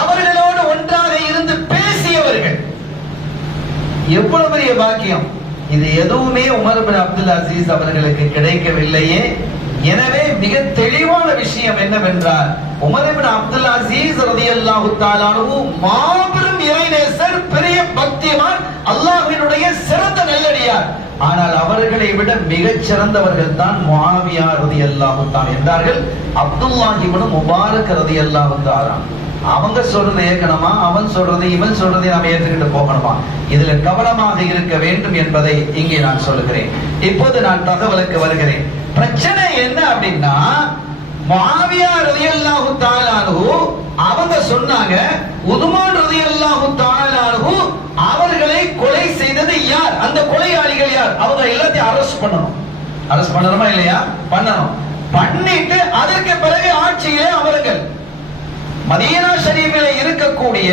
அவர்களோடு ஒன்றாக இருந்து பேசியவர்கள். எவ்வளவு பெரிய பாக்கியம். இது எதுவுமே உமர் இப்னு அப்துல் அசீஸ் அவர்களுக்கு கிடைக்கவில்லையே. எனவே மிக தெளிவான விஷயம் என்னவென்றால், உமர் இப்னு அப்துல் அசீஸ் ரலியல்லாஹு தஆலா மாபெரும் இறைநேசர், பெரிய பக்திமான், அல்லாஹ்வினுடைய சிறந்த நல்லடியார். ஆனால் அவர்களை விட மிகச் சிறந்தவர்கள் தான் முஆவியா ரலியல்லாஹு தஆலா என்றார்கள் அப்துல்லா இப்னு முபாரக் ரலியல்லாஹு தஆலா. அவங்க சொல்றதை ஏற்கனமா, அவன் சொல்றது இவன் சொல்றதை நாம் ஏற்றுக்கிட்டு போகணுமா? இதுல கவனமாக இருக்க வேண்டும் என்பதை இங்கே நான் சொல்லுகிறேன். இப்போது நான் தகவலுக்கு வருகிறேன். பிரச்சனை என்ன அப்படின்னா, முஆவியா ரலியல்லாஹு தஆலா அவங்க சொன்னாங்க, உதுமான் ரலியல்லாஹு தஆலா அவர்களை கொலை செய்தது யார், அந்த கொலையாளிகள் யார், அவங்க எல்லாத்தையும் அரெஸ்ட் பண்ணணும். அரெஸ்ட் பண்ணணுமா இல்லையா? பண்ணணும். பண்ணிட்டு அதற்கு பிறகு ஆட்சியிலே அவர்கள் மதீனா ஷரீஃபிலே இருக்கக்கூடிய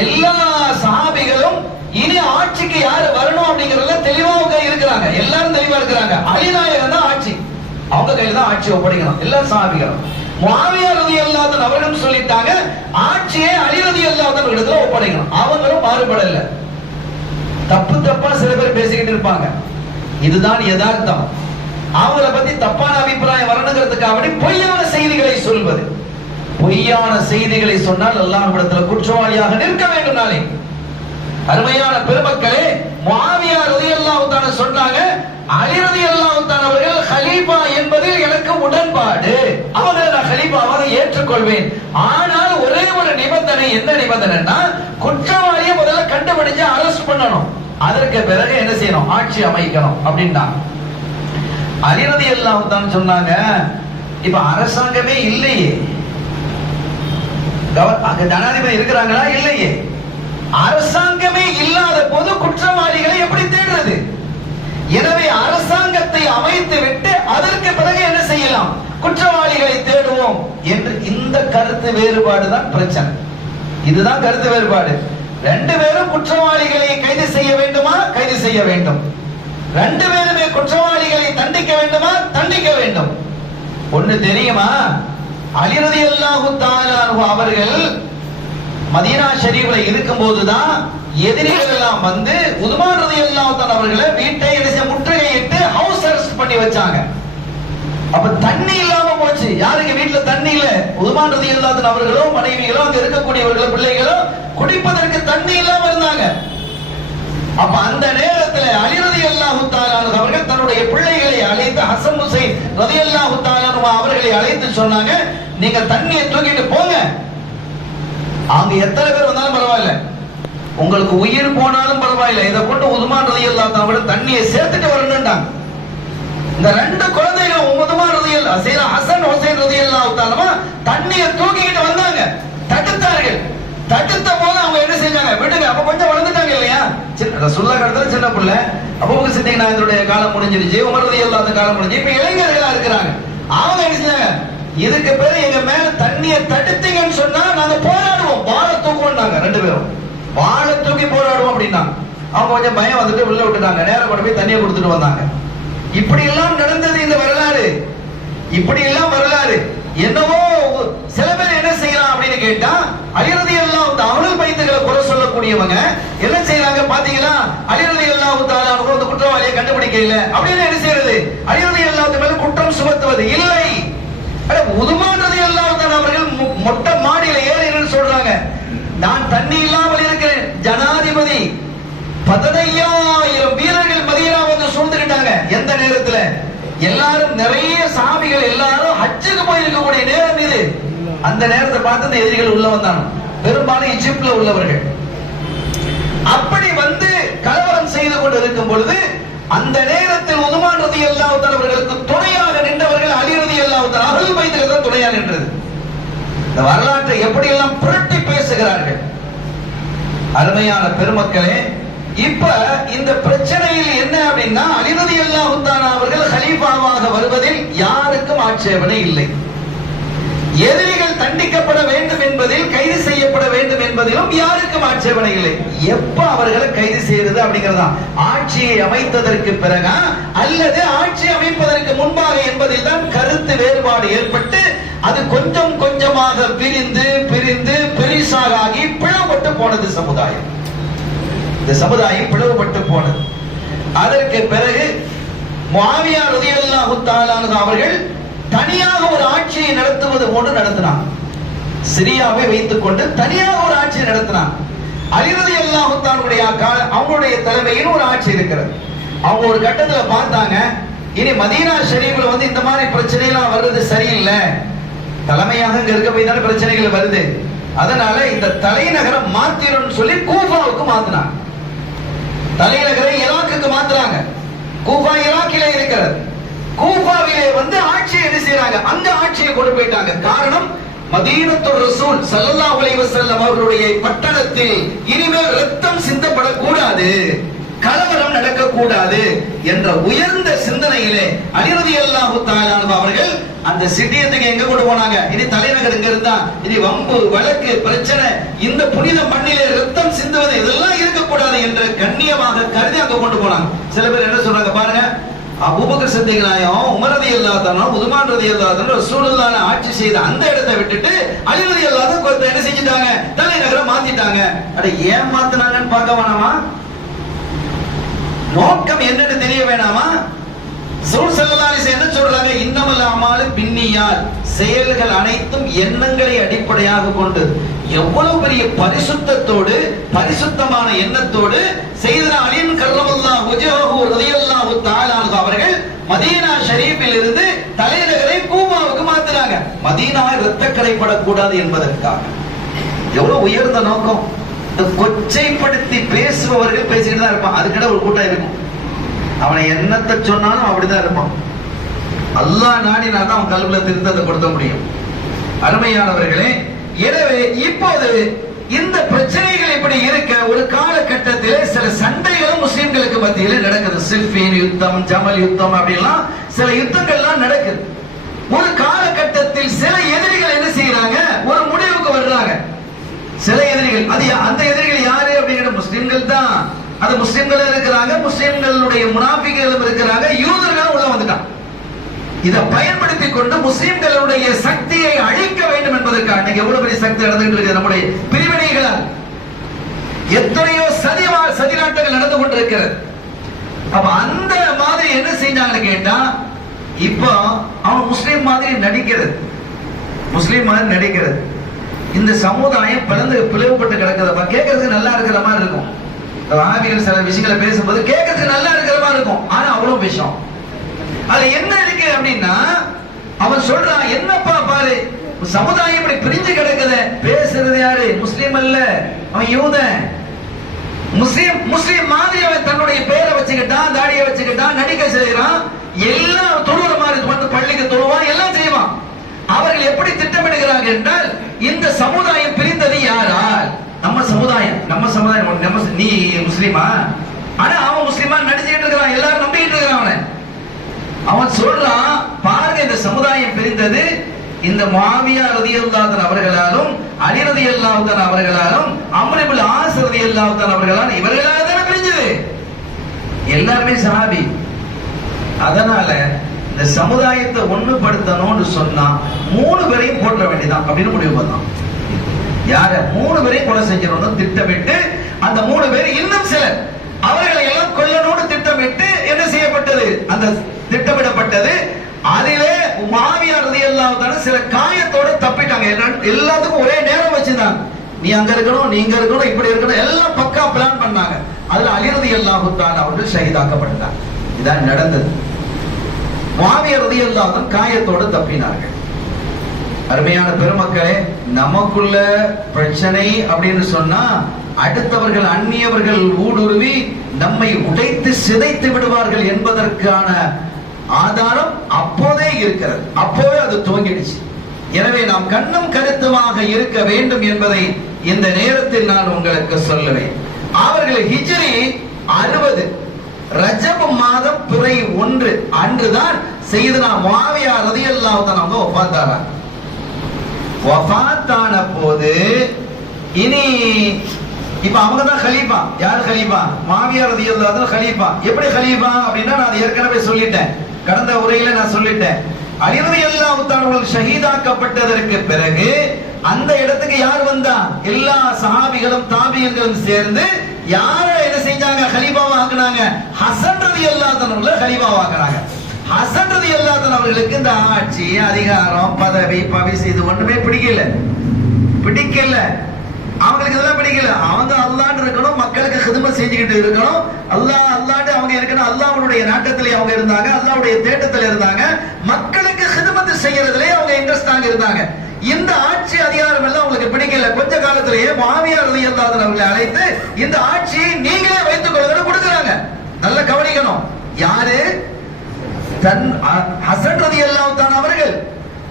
எல்லா சஹாபிகளும் இனி ஆட்சிக்கு யாரு வரணும் அப்படிங்கறதுல தெளிவாக இருக்கிறாங்க. எல்லாரும் தெளிவா இருக்கிறாங்க. அலிநாயகம் தான் ஆட்சி, அவங்க கையில தான் ஆட்சி ஒப்படைக்கணும் எல்லா சஹாபிகளும். முஆவியா ரலியல்லாஹு அன்ஹு அவர்களும் சொல்லிட்டாங்க, ஆட்சியை அலி ரலியல்லாஹு அன்ஹு இடத்துல ஒப்படைக்கணும். அவங்களும் மாறுபடல. தப்பு தப்பா சில பேர் பேசிக்கிட்டு இருப்பாங்க, இதுதான் யதார்த்தம். அவங்கள பத்தி தப்பான அபிப்பிராயம் வரணுங்கிறதுக்காக பொய்யான செய்திகளை சொல்வது. பொய்யான செய்திகளை சொன்னால் அல்லாஹ்விடத்துல குற்றவாளியாக நிற்க வேண்டும். நாளை அருமையான பெருமக்களே, முஆவியா ரலியல்லாஹு தஆலா சொன்னாங்க, அலி ரலியல்லாஹு தஆலா அவர்கள் கலீஃபா என்பதில் எனக்கு உடன்பாடு, அவரை நான் கலீஃபாவாக ஏற்றுக்கொள்வேன். ஆனால் ஒரே ஒரு நிபந்தனை. என்ன நிபந்தனைன்னா, குற்றவாளியை முதல்ல கண்டுபிடிச்சு அரெஸ்ட் பண்ணணும், அதற்கு பிறகு என்ன செய்யணும், ஆட்சி அமைக்கணும் அப்படின்னா. அலி ரலியல்லாஹு தஆலா சொன்னாங்க, இப்ப அரசாங்கமே இல்லையே, ஜனாதிபதி இருக்கிறாங்களா? இல்லையே. அரசாங்கமே இல்லாத போது குற்றவாளிகளை எப்படி தேடுறது? எனவே அரசாங்கத்தை அமைத்து விட்டு அதற்கு பிறகு என்ன செய்யலாம், குற்றவாளிகளை தேடுவோம் என்று. இந்த கருத்து வேறுபாடு தான் பிரச்சனை. இதுதான் கருத்து வேறுபாடு. ரெண்டு பேரும் குற்றவாளிகளை கைது செய்ய வேண்டுமா? கைது செய்ய வேண்டும். ரெண்டு பேருமே குற்றவாளிகளை தண்டிக்க வேண்டுமா? தண்டிக்க வேண்டும். ஒண்ணு தெரியுமா, அலி ரலியல்லாஹு தஆலா அன்ஹு அவர்கள் மதீனா ஷரீஃப்ல இருக்கும் போதுதான் எதிரிகள் எல்லாம் வந்து உஸ்மான் ரலியல்லாஹு தஆலா அவர்களை வீட்டை முற்றுகையிட்டு ஹவுஸ் அரெஸ்ட் பண்ணி வச்சாங்க. அப்ப தண்ணி இல்லாம போச்சு. யாருக்கு வீட்டுல தண்ணி இல்ல? உஸ்மான் ரலியல்லாஹு தஆலா அவர்களோ மனைவிகளோ அங்க இருக்கக்கூடியவர்களோ பிள்ளைகளோ குடிப்பதற்கு தண்ணி இல்லாம இருந்தாங்க. அப்ப அந்த நேரத்தில் அலி ரலியல்லாஹு தஆலா அவர்கள் தன்னுடைய பிள்ளைகளை அழைத்து, ஹசன் ஹுசைன் ரலியல்லாஹு தஆலா அவர்களை அழைத்து சொன்னாங்க, நீங்க தண்ணியை தூக்கிட்டு போங்க. அங்க எத்தனை பேர் வந்தாலும் பரவாயில்ல, உங்களுக்கு உயிர் போனாலும் பரவாயில்ல, இதை கொண்டு உஸ்மான் ரலியல்லாஹு தஆலா அவர்கள் தண்ணியை சேர்த்துட்டு வரணும்ட்டாங்க. இந்த ரெண்டு குழந்தைகள் உஸ்மான் ரலியல்லாஹு ஹசன் ஹுசைன் ரலியல்லாஹு தஆலா தண்ணியை தூக்கிட்டு வந்தாங்க. தடுத்தார்கள். தடுத்த போது அவங்க என்ன செஞ்சாங்க? விடுங்க, அப்ப கொஞ்சம் வளர்ந்துட்டாங்க இல்லையா? ரசூலுல்லாஹ் கடத்துல சின்ன பிள்ளை, அபூபக்கர் சித்திக் நாயகருடைய காலம் முடிஞ்சிருச்சு, உமர் ரலியல்லாஹு காலம் முடிஞ்சு, இப்ப இளைஞர்களா இருக்கிறாங்க. அவங்க என்ன செஞ்சாங்க? இதுக்கு பேரு எங்க மேல தண்ணியை தடுத்தீங்கன்னு சொன்னா நாங்க போராடுவோம், வாழை தூக்குவோம். ரெண்டு பேரும் வாழை தூக்கி போராடுவோம் அப்படின்னா அவங்க கொஞ்சம் பயம் வந்துட்டு உள்ள விட்டுட்டாங்க. நேரம் கொண்டு போய் தண்ணியை கொடுத்துட்டு வந்தாங்க. இப்படி எல்லாம் நடந்தது இந்த வரலாறு. இப்படி எல்லாம் வரலாறு. என்னவோ சில பேர் என்ன செய்யலாம் அப்படின்னு கேட்டா, அலி ரலியல்லாஹு தஆலா அஹ்லுல் பைத்துகளை குறை சொல்லக்கூடியவங்க என்ன செய்யறாங்க பாத்தீங்களா? அலி ரலியல்லாஹு தஆலா அந்த குற்றவாளியை கண்டுபிடிக்க இல்ல அப்படின்னு என்ன செய்யறது? அலி ரலியல்லாஹு தஆலா மேல குற்றம் சுமத்துவது இல்லை. உஸ்மான் ரலியல்லாஹு தஆலா அவர்கள் மொட்டை மாடியில ஏறின்னு சொல்றாங்க, நான் தண்ணி இல்லாமல் இருக்கிறேன், ஜனாதிபதி 15,000 வீரர்கள் மதீனா வந்து சூழ்ந்துக்கிட்டாங்க. எந்த நேரத்துல? எல்லாரும் நிறைய சாமிகள் எல்லாரும் ஹஜ்ஜுக்கு போய் இருக்கக்கூடிய நேரம் இது. அந்த நேரத்தை பார்த்து அந்த எதிரிகள் உள்ள வந்தாங்க. பெரும்பாலும் ஈஜிப்ட்ல உள்ளவர்கள். அப்படி வந்து கலவரம் செய்து கொண்டு இருக்கும் பொழுது அந்த நேரத்தில் உஸ்மான் ரலியல்லாஹு தஆலா அவர்களுக்கு துணையாக நின்றவர்கள் அலி ரலியல்லாஹு தஆலா அஹ்லுல் பைத்துக்கு தான் துணையாக நின்றது. இந்த வரலாற்றை எப்படி எல்லாம் புரட்டி பேசுகிறார்கள். அருமையான பெருமக்களே, இப்ப இந்த பிரச்சனையில் என்ன அப்படின்னா, அலி ரலியல்லாஹு தஆலா அவர்கள் கலீஃபாவாக வருவதில் யாருக்கும் ஆட்சேபனை இல்லை. எதிரிகள் தண்டிக்கப்பட வேண்டும் என்பதில், கைது செய்யப்பட வேண்டும் என்பதிலும் யாருக்கும் ஆட்சேபனை இல்லை. எப்ப அவர்களை கைது செய்யறது அப்படிங்கறதா, ஆட்சியை அமைத்ததற்கு பிறகா அல்லது ஆட்சி அமைப்பதற்கு முன்பாக என்பதில் தான் கருத்து வேறுபாடு ஏற்பட்டு அது கொஞ்சம் கொஞ்சமாக பிரிந்து பிரிந்து பெரிசாக ஆகி பிளவுபட்டு போனது சமுதாயம். இந்த சமுதாயம் பிளவுபட்டு போனது. அதற்கு பிறகு முஆவியா ரலியல்லாஹு தஆலா அவர்கள் தனியாக ஒரு ஆட்சியை நடத்துவது போன்று நடத்தினார். சிரியாவை வைத்துக் கொண்டு தனியாக ஒரு ஆட்சியை நடத்தினார். அலி ரலியல்லாஹு தஆலா அவங்களுடைய தலைமையில் ஒரு ஆட்சி இருக்கிறது. அவங்க ஒரு கட்டத்துல பார்த்தாங்க, இனி மதீனா ஷரீஃப்ல வந்து இந்த மாதிரி பிரச்சனைகள் வர்றது சரியில்லை, தலைமையாக இங்க இருக்க போய் தானே பிரச்சனைகள் வருது, அதனால இந்த தலைநகரம் மாத்திரம்னு சொல்லி கூஃபாவுக்கு மாத்தினாங்க. தலைநகரை ஈராக்குக்கு மாத்துறாங்க. கூஃபா ஈராக்கிலே இருக்கிறது. கூஃபாவிலே வந்து ஆட்சி என்ன செய்றாங்க? அங்க ஆட்சியை கொண்டு போயிட்டாங்க. காரணம், மதீனத்துர் ரசூல் ஸல்லல்லாஹு அலைஹி வஸல்லம் அவர்களுடைய பட்டணத்தில் இனிமேல் ரத்தம் சிந்தப்படக்கூடாது, கலவரம் நடக்கக்கூடாது என்ற உயர்ந்த சிந்தனையிலே அலி ரலியல்லாஹு தஆலா அவர்கள் அந்த சிட்டியத்துக்கு எங்க கொண்டு போனாங்க? இனி தலைநகர் இங்க இருந்தா இனி வம்பு வழக்கு பிரச்சனை, இந்த புனித மண்ணிலே ரத்தம் சிந்துவது இதெல்லாம் இருக்கக்கூடாது என்ற கண்ணியமாக கருதி அங்க கொண்டு போனாங்க. சில பேர் என்ன சொல்றாங்க பாருங்க, அபூபக்கர் சித்திக் நாயகம், உமர் ரலியல்லாஹு தஆலா, உஸ்மான் ரலியல்லாஹு தஆலா ரசூலுல்லாஹ் ஆட்சி செய்த அந்த இடத்தை விட்டுட்டு அலி ரலியல்லாஹு தஆலா என்ன செஞ்சிட்டாங்க? தலைநகரை மாத்திட்டாங்க. அட ஏன் மாத்தினாங்கன்னு பார்க்க வேணாமா? நோக்கம் என்னன்னு தெரிய வேணாமா? ரசூல் ஸல்லல்லாஹு அலைஹி வஸல்லம் என்ன சொல்றாங்க? இன்னமல் அமாலு பின்னியாத், செயல்கள் அனைத்தும் எண்ணங்களை அடிப்படையாக கொண்டு. எவ்வளவு பெரிய பரிசுத்தத்தோடு, பரிசுத்தமான எண்ணத்தோடு சையதுனா அலி கர்ரமல்லாஹு வஜ்ஹஹு ரலியல்லாஹு தஆலா அவர்கள் மதீனா ஷரீஃபில் இருந்து தலைநகரை கூஃபாவுக்கு மாத்தினாங்க. மதீனா இரத்தக்கரைப்படக்கூடாது என்பதற்காக. எவ்வளவு உயர்ந்த நோக்கம்! இந்த கொச்சைப்படுத்தி பேசுபவர்கள் பேசிட்டு தான் இருப்பான். அதுக்கிட்ட ஒரு கூட்டம் இருக்கும். அவனை என்னத்தை சொன்னாலும் அப்படிதான் இருப்பான். அல்லாஹ் நாடினா தான் அவன் கல்வில திருத்தத்தை கொடுத்த முடியும். அருமையானவர்களே, எனவே இப்போது இந்த பிரச்சனைகள் இப்படி இருக்க ஒரு காலகட்டத்திலே சில சண்டைகளும் முஸ்லிம்களுக்கு மத்தியிலே நடக்குது. சில்ஃபீன் யுத்தம், ஜமல் யுத்தம் அப்படிலாம் சில யுத்தங்கள்லாம் நடக்குது. ஒரு காலகட்டத்தில் சில எதிரிகள் என்ன செய்யறாங்க? ஒரு முடிவுக்கு வர்றாங்க. சில எதிரிகள், அது அந்த எதிரிகள் யாரு அப்படிங்கிற முஸ்லிம்கள் தான். அது முஸ்லிம்களும் இருக்கிறாங்க, முஸ்லிம்களுடைய முனாஃபிகளும் இருக்கிறாங்க, யூதர்களும் உள்ள வந்துட்டான். இதை பயன்படுத்திக் கொண்டு முஸ்லிம்களுடைய சக்தியை அழிக்க வேண்டும் என்பதற்காக இன்னைக்கு எவ்வளவு பெரிய சக்தி நடந்துகிட்டு இருக்கு நம்முடைய பிரிவினைகளால். எத்தனையோ சதி நாட்டங்கள் நடந்து கொண்டிருக்கிறது. அப்ப அந்த மாதிரி என்ன செஞ்சாங்கன்னு கேட்டா, இப்போ அவன் முஸ்லீம் மாதிரி நடிக்கிறது, முஸ்லீம் மாதிரி நடிக்கிறது. இந்த சமுதாயம் பிளவுபட்டு கிடக்கிறத கேட்கறதுக்கு நல்லா இருக்கிற மாதிரி இருக்கும். வஹாபிகள் சில விஷயங்களை பேசும்போது கேட்கறதுக்கு நல்லா இருக்கிற மாதிரி இருக்கும், ஆனா அவ்வளவு விஷயம் அதுல என்ன இருக்கு அப்படின்னா, அவன் சொல்றான், என்னப்பா பாரு சமுதாயம் இப்படி பிரிஞ்சு கிடக்குது. பேசுறது யாரு? முஸ்லீம் அல்ல, அவன் யூதன். முஸ்லீம் மாதிரி அவன் தன்னுடைய பேரை வச்சுக்கிட்டான், தாடியை வச்சுக்கிட்டான், நடிக்க செய்யறான், எல்லாம் தொழுற மாதிரி வந்து பள்ளிக்கு தொழுவான், எல்லாம் செய்வான். அவர்கள் எப்படி திட்டமிடுகிறார்கள் என்றால், இந்த சமுதாயம் பிரிந்தது யாரால்? நம்ம சமுதாயம். நீ முஸ்லீமா? ஆனா அவன் முஸ்லீமா நடிச்சுக்கிட்டு இருக்கிறான், எல்லாரும் நம்பிக்கிட்டு இருக்கிறான். அவன் சொல்றான், பாருங்க இந்த சமுதாயம் பிரிந்தது இந்த முஆவியா ரலியல்லாஹு அன்ஹு அவர்களாலும், அலி ரலியல்லாஹு அன்ஹு அவர்களாலும், அம்ர் இப்னு ஆஸ் ரலியல்லாஹு அன்ஹு அவர்களாலும், இவர்களால தான் பிரிஞ்சது. எல்லாருமே சஹாபி. அதனால இந்த சமுதாயத்தை ஒண்ணுபடுத்தணும்னு சொன்னா 3 பேரையும் போற்ற வேண்டியதான் அப்படின்னு முடிவு பண்ணான். யார? 3 பேரையும் கொலை செஞ்சிடணும் திட்டமிட்டு, அந்த 3 பேர் இன்னும் சிலர் அவர்களை எல்லாம் கொல்லணும்னு திட்டமிட்டு என்ன செய்யப்பட்டது? அந்த திட்டமிடப்பட்டது. அதிலே முஆவியா ரலியல்லாஹு அன்ஹு சில காயத்தோட தப்பிட்டாங்க. எல்லாத்துக்கும் ஒரே நேரம் வச்சுதான், நீ அங்க இருக்கணும், நீங்க இருக்கணும், இப்படி இருக்கணும், எல்லாம் பக்கா பிளான் பண்ணாங்க. அதுல அலி ரலியல்லாஹு அன்ஹு அவர்கள் ஷஹீதாக்கப்பட்டாங்க. இதான் நடந்தது. முஆவியா ரலியல்லாஹு அன்ஹு காயத்தோட தப்பினார்கள். அருமையான பெருமக்களே, நமக்குள்ள பிரச்சனை அப்படின்னு சொன்னா அடுத்தவர்கள் அந்நியவர்கள் ஊடுருவி நம்மை உடைத்து சிதைத்து விடுவார்கள் என்பதற்கான ஆதாரம் அப்போதே இருக்கிறது. அப்போவே அது துவங்கிடுச்சு. எனவே நாம் கண்ணும் கருத்துமாக இருக்க வேண்டும் என்பதை இந்த நேரத்தில் நான் உங்களுக்கு சொல்லுவேன். அவர்கள் ஹிஜ்ரி 60 ரஜப் மாதம் பிறை 1 அன்றுதான் சையதுனா முஆவியா ரலியல்லாஹு அன்ஹு வஃபாத்தானாங்க. வஃபாத்தான போது இனி இப்ப அவங்க தான் கலீஃபா. யார் கலீஃபா? முஆவியா ரலியல்லாஹு அன்ஹு கலீஃபா. எப்படி கலீஃபா அப்படின்னா, நான் ஏற்கனவே சொல்லிட்டேன், கடந்த உரையில நான் சொல்லிட்டேன். அலி ரலியல்லாஹு அன்ஹு ஷஹீதாக்கப்பட்டதற்கு பிறகு அந்த இடத்துக்கு யார் வந்தா? எல்லா சஹாபிகளும் தாபியீன்களும் சேர்ந்து யார என்ன செஞ்சாங்க? கலீஃபாவா ஆக்குனாங்க. ஹசன் ரலியல்லாஹு அன்ஹு கலீஃபாவா ஆக்குனாங்க. ஹசன் ரலியல்லாஹு அன்ஹு அவர்களுக்கு இந்த ஆட்சி, அதிகாரம், பதவி, பவிஸ் இது ஒண்ணுமே பிடிக்கல. அவங்களுக்கு இதெல்லாம் பிடிக்கல. அவங்க அல்லாஹ்ன்னு இருக்கணும், மக்களுக்கு ஹிதமத் செஞ்சுக்கிட்டு இருக்கணும். அல்லாஹ்ன்னு அவங்க இருக்கணும். அல்லாஹ்வுடைய நாட்டத்திலே அவங்க இருந்தாங்க, அல்லாஹ்வுடைய தேட்டத்திலே இருந்தாங்க. மக்களுக்கு ஹிதமத் செய்யறதுலயே அவங்க இன்ட்ரெஸ்டாக இருந்தாங்க. இந்த ஆட்சி அதிகாரம் எல்லாம் உங்களுக்கு பிடிக்கல. கொஞ்ச காலத்திலேயே முஆவியா ரலியல்லாஹு அன்ஹு அவர்களை அழைத்து இந்த ஆட்சியை நீங்களே வைத்துக் கொள்ளுங்கன்னு கொடுக்குறாங்க. நல்ல கவனிக்கணும். யாரு? ஹசன் ரலியல்லாஹு அன்ஹு அவர்கள்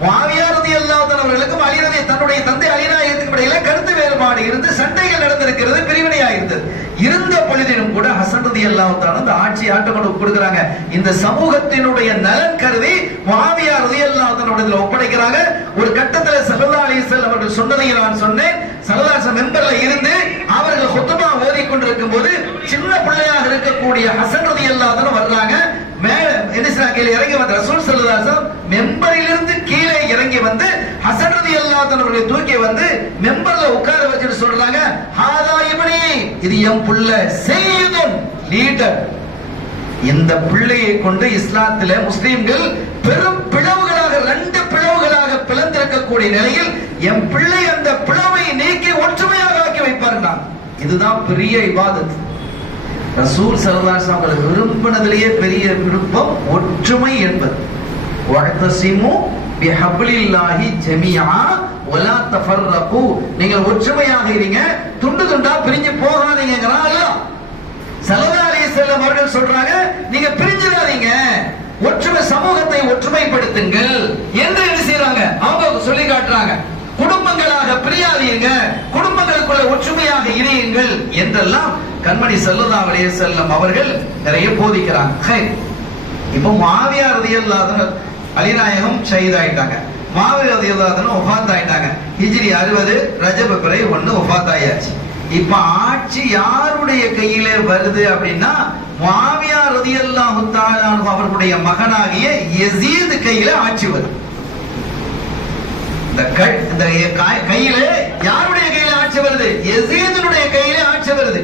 முஆவியா ரலியல்லாஹு அன்ஹு அவர்களுக்கும் அலி தன்னுடைய தந்தை அலி நாயகத்துக்கு இடையில கருத்து வேறுபாடு இருந்து சண்டைகள் நடந்திருக்கிறது, பிரிவினையா இருந்தது. இருந்த பொழுதிலும் கூட ஹசன் ரலியல்லாஹு அன்ஹு அந்த ஆட்சி ஆட்டப்பட்டு கொடுக்குறாங்க. இந்த சமூகத்தினுடைய நலன் கருதி முஆவியா ரலியல்லாஹு அன்ஹு ஒப்படைக்கிறாங்க. ஒரு கட்டத்துல ஸல்லல்லாஹு அலைஹி வஸல்லம் அவர்கள் சொன்னதை நான் சொன்னேன். ஸல்லல்லாஹு அலைஹி வஸல்லம் மெம்பர்ல இருந்து அவர்கள் குத்பா ஓதிக்கொண்டிருக்கும் போது சின்ன பிள்ளையாக இருக்கக்கூடிய ஹசன் ரலியல்லாஹு அன்ஹு வர்றாங்க. மேல கீழே இறங்கி வந்து ரசூல் ஸல்லல்லாஹு அலைஹி வஸல்லம் மெம்பரிலிருந்து கீழே இறங்கி வந்து ஹசன் ரலியல்லாஹு அன்ஹு அவர்களை தூக்கி வந்து மெம்பர்ல உட்கார வச்சுட்டு சொல்றாங்க, ஹாதா இப்னி, இது என் புள்ள, சையதுன், லீடர். இந்த பிள்ளையை கொண்டு இஸ்லாத்தில முஸ்லிம்கள் பெரும் பிளவுகளாக 2 பிளவுகளாக பிளந்திருக்கக்கூடிய நிலையில் என் பிள்ளை அந்த பிளவை நீக்கி ஒற்றுமையாக ஆக்கி வைப்பார். இதுதான் பெரிய இபாதத். ரசூல் ஸல்லல்லாஹு அலைஹி வஸல்லம் விரும்பினதிலேயே பெரிய விருப்பம் ஒற்றுமை என்பது. வஅதஸிமு பிஹப்லில்லாஹி ஜமீஆ வலா தஃபர்ரகு, நீங்கள் ஒற்றுமையாக இருங்க, துண்டு துண்டா பிரிஞ்சு போகாதீங்கங்கறான் அல்லாஹ். ஸல்லல்லாஹு அலைஹி வஸல்லம் அவர்கள் சொல்றாங்க, நீங்க பிரிஞ்சிடாதீங்க, ஒற்றுமை சமூகத்தை ஒற்றுமைப்படுத்துங்கள் என்று என்ன செய்றாங்க? அவங்க சொல்லி காட்டுறாங்க. குடும்பங்களாக பிரியாதீங்க, குடும்பங்களுக்குள்ள ஒற்றுமையாக இருங்கள் என்றெல்லாம் கண்மணி ஸல்லல்லாஹு அலைஹி வஸல்லம் அவர்கள் நிறைய போதிக்கிறாங்க. இப்போ முஆவியா ரலியல்லாஹு அன்ஹு அலிநாயகம் ஷஹீதாயிட்டாங்க. முஆவியா ரலியல்லாஹு அன்ஹு வஃபாத் ஆயிட்டாங்க. ஹிஜ்ரி 60 ரஜப் பிறை 1 வஃபாத் ஆயாச்சு. இப்ப ஆட்சி யாருடைய கையிலே வருது அப்படின்னா முஆவியா ரலியல்லாஹு தஆலா அன்ஹு அவர்களுடைய மகனாகிய யஸீத் கையில ஆட்சி வருது. இந்த கையில யாருடைய கையில ஆட்சி வருது? யஸீதுடைய கையில ஆட்சி வருது.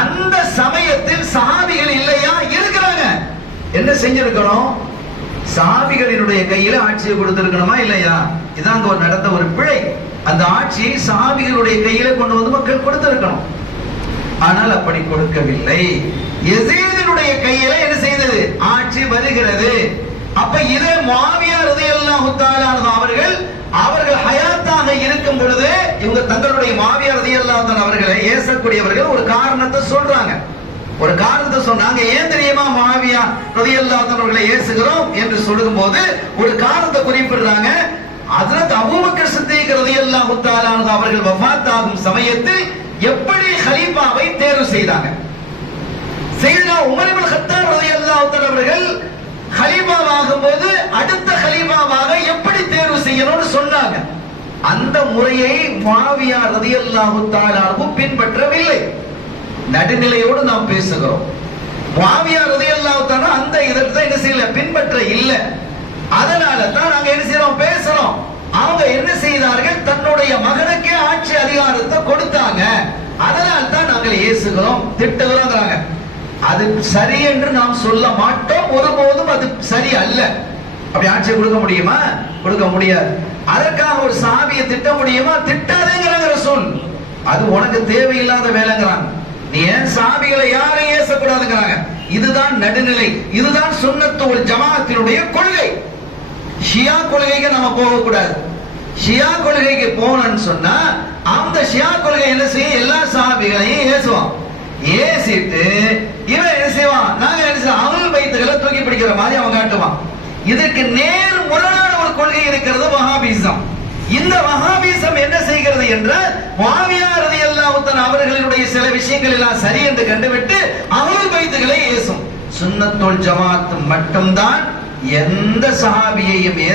அந்த சமயத்தில் சஹாபிகள் இல்லையா? இருக்கிறாங்க. என்ன செஞ்சிருக்கணும்? சஹாபிகளினுடைய கையில ஆட்சியை கொடுத்திருக்கணுமா இல்லையா? இதான் நடந்த ஒரு பிழை. அந்த ஆட்சியை சஹாபிகளுடைய கையில கொண்டு வந்து மக்கள் கொடுத்திருக்கணும். ஆனால் அப்படி கொடுக்கவில்லை. யஸீதுடைய கையில என்ன செய்தது? ஆட்சி வருகிறது. அப்ப இதே முஆவியா ரலியல்லாஹு தஆலா அவர்கள் ஹயாத்தாக இருக்கும் பொழுது இவங்க தங்களுடைய முஆவியா ரலியல்லாஹு தஆலா அவர்களை ஏசக்கூடியவர்கள் ஒரு காரணத்தை சொல்றாங்க. ஒரு காரணத்தை சொன்னாங்க. ஏன் தெரியுமா முஆவியா ரலியல்லாஹு தஆலா அவர்களை ஏசுகிறோம் என்று சொல்லும்போது ஒரு காரணத்தை குறிப்பிடுறாங்க. ஹஜ்ரத் அபூபக்கர் சித்திக் ரலியல்லாஹு தஆலா அவர்கள் வஃபாத் ஆகும் சமயத்தில் எப்படி கலீஃபாவை தேர்வு செய்தாங்க? சையதுனா உமர் இப்னு கத்தாப் ரலியல்லாஹு தஆலா அவர்கள் கலீஃபாவாகும் போது அடுத்த கலீஃபாவாக எப்படி தேர்வு செய்யணும்னு சொன்னாங்க. அந்த முறையை முஆவியா ரலியல்லாஹு தஆலா பின்பற்றவில்லை. நடுநிலையோடு நாம் பேசுகிறோம். முஆவியா ரலியல்லாஹு தஆலா அந்த இதற்கு என்ன செய்யல? பின்பற்ற இல்லை. அதனால தான் நாங்க என்ன செய்யறோம்? பேசுறோம். அவங்க என்ன செய்தார்கள்? தன்னுடைய மகனுக்கே ஆட்சி அதிகாரத்தை கொடுத்தாங்க. அதனால தான் நாங்கள் ஏசுகிறோம், திட்டுகிறோம். அது சரி என்று நாம் சொல்ல மாட்டோம். ஒருபோதும் அது சரி அல்ல. அப்படி ஆட்சியை கொடுக்க முடியுமா? கொடுக்க முடியாது. அதற்காக ஒரு சஹாபியை திட்ட முடியுமா? திட்டாதேங்கிறாங்க ரசூல். அது உனக்கு தேவையில்லாத வேலைங்கிறாங்க. நீ ஏன் சஹாபிகளை யாரையும் ஏசக்கூடாதுங்கிறாங்க. இதுதான் நடுநிலை. இதுதான் சுன்னத்து வல் ஜமாஅத்தினுடைய கொள்கை. ஷியா கொள்கைக்கு நம்ம போக கூடாது. ஷியா கொள்கைக்கு போனன்னு சொன்னா அந்த ஷியா கொள்கை என்ன செய்யும்? எல்லா சஹாபிகளையும் ஏசுவான். ஏசிட்டு இவன் என்ன செய்வான்? நாங்க என்ன செய்வோம்? அஹ்லுல் பைத்துகளை தூக்கி பிடிக்கிற மாதிரி அவன் காட்டுவான். இதற்கு நேர் முரணான ஒரு கொள்கை இருக்கிறது வஹாபிசம். இந்த வஹாபிசம் என்ன செய்கிறது என்றால் முஆவியா ரலியல்லாஹு தஆலா அவர்களுடைய சில விஷயங்கள் எல்லாம் சரி என்று கண்டுவிட்டு அஹ்லுல் பைத்துகளை ஏசும். சுன்னத்துல் ஜமாஅத் மட்டும்தான் எந்த சஹாபியையும்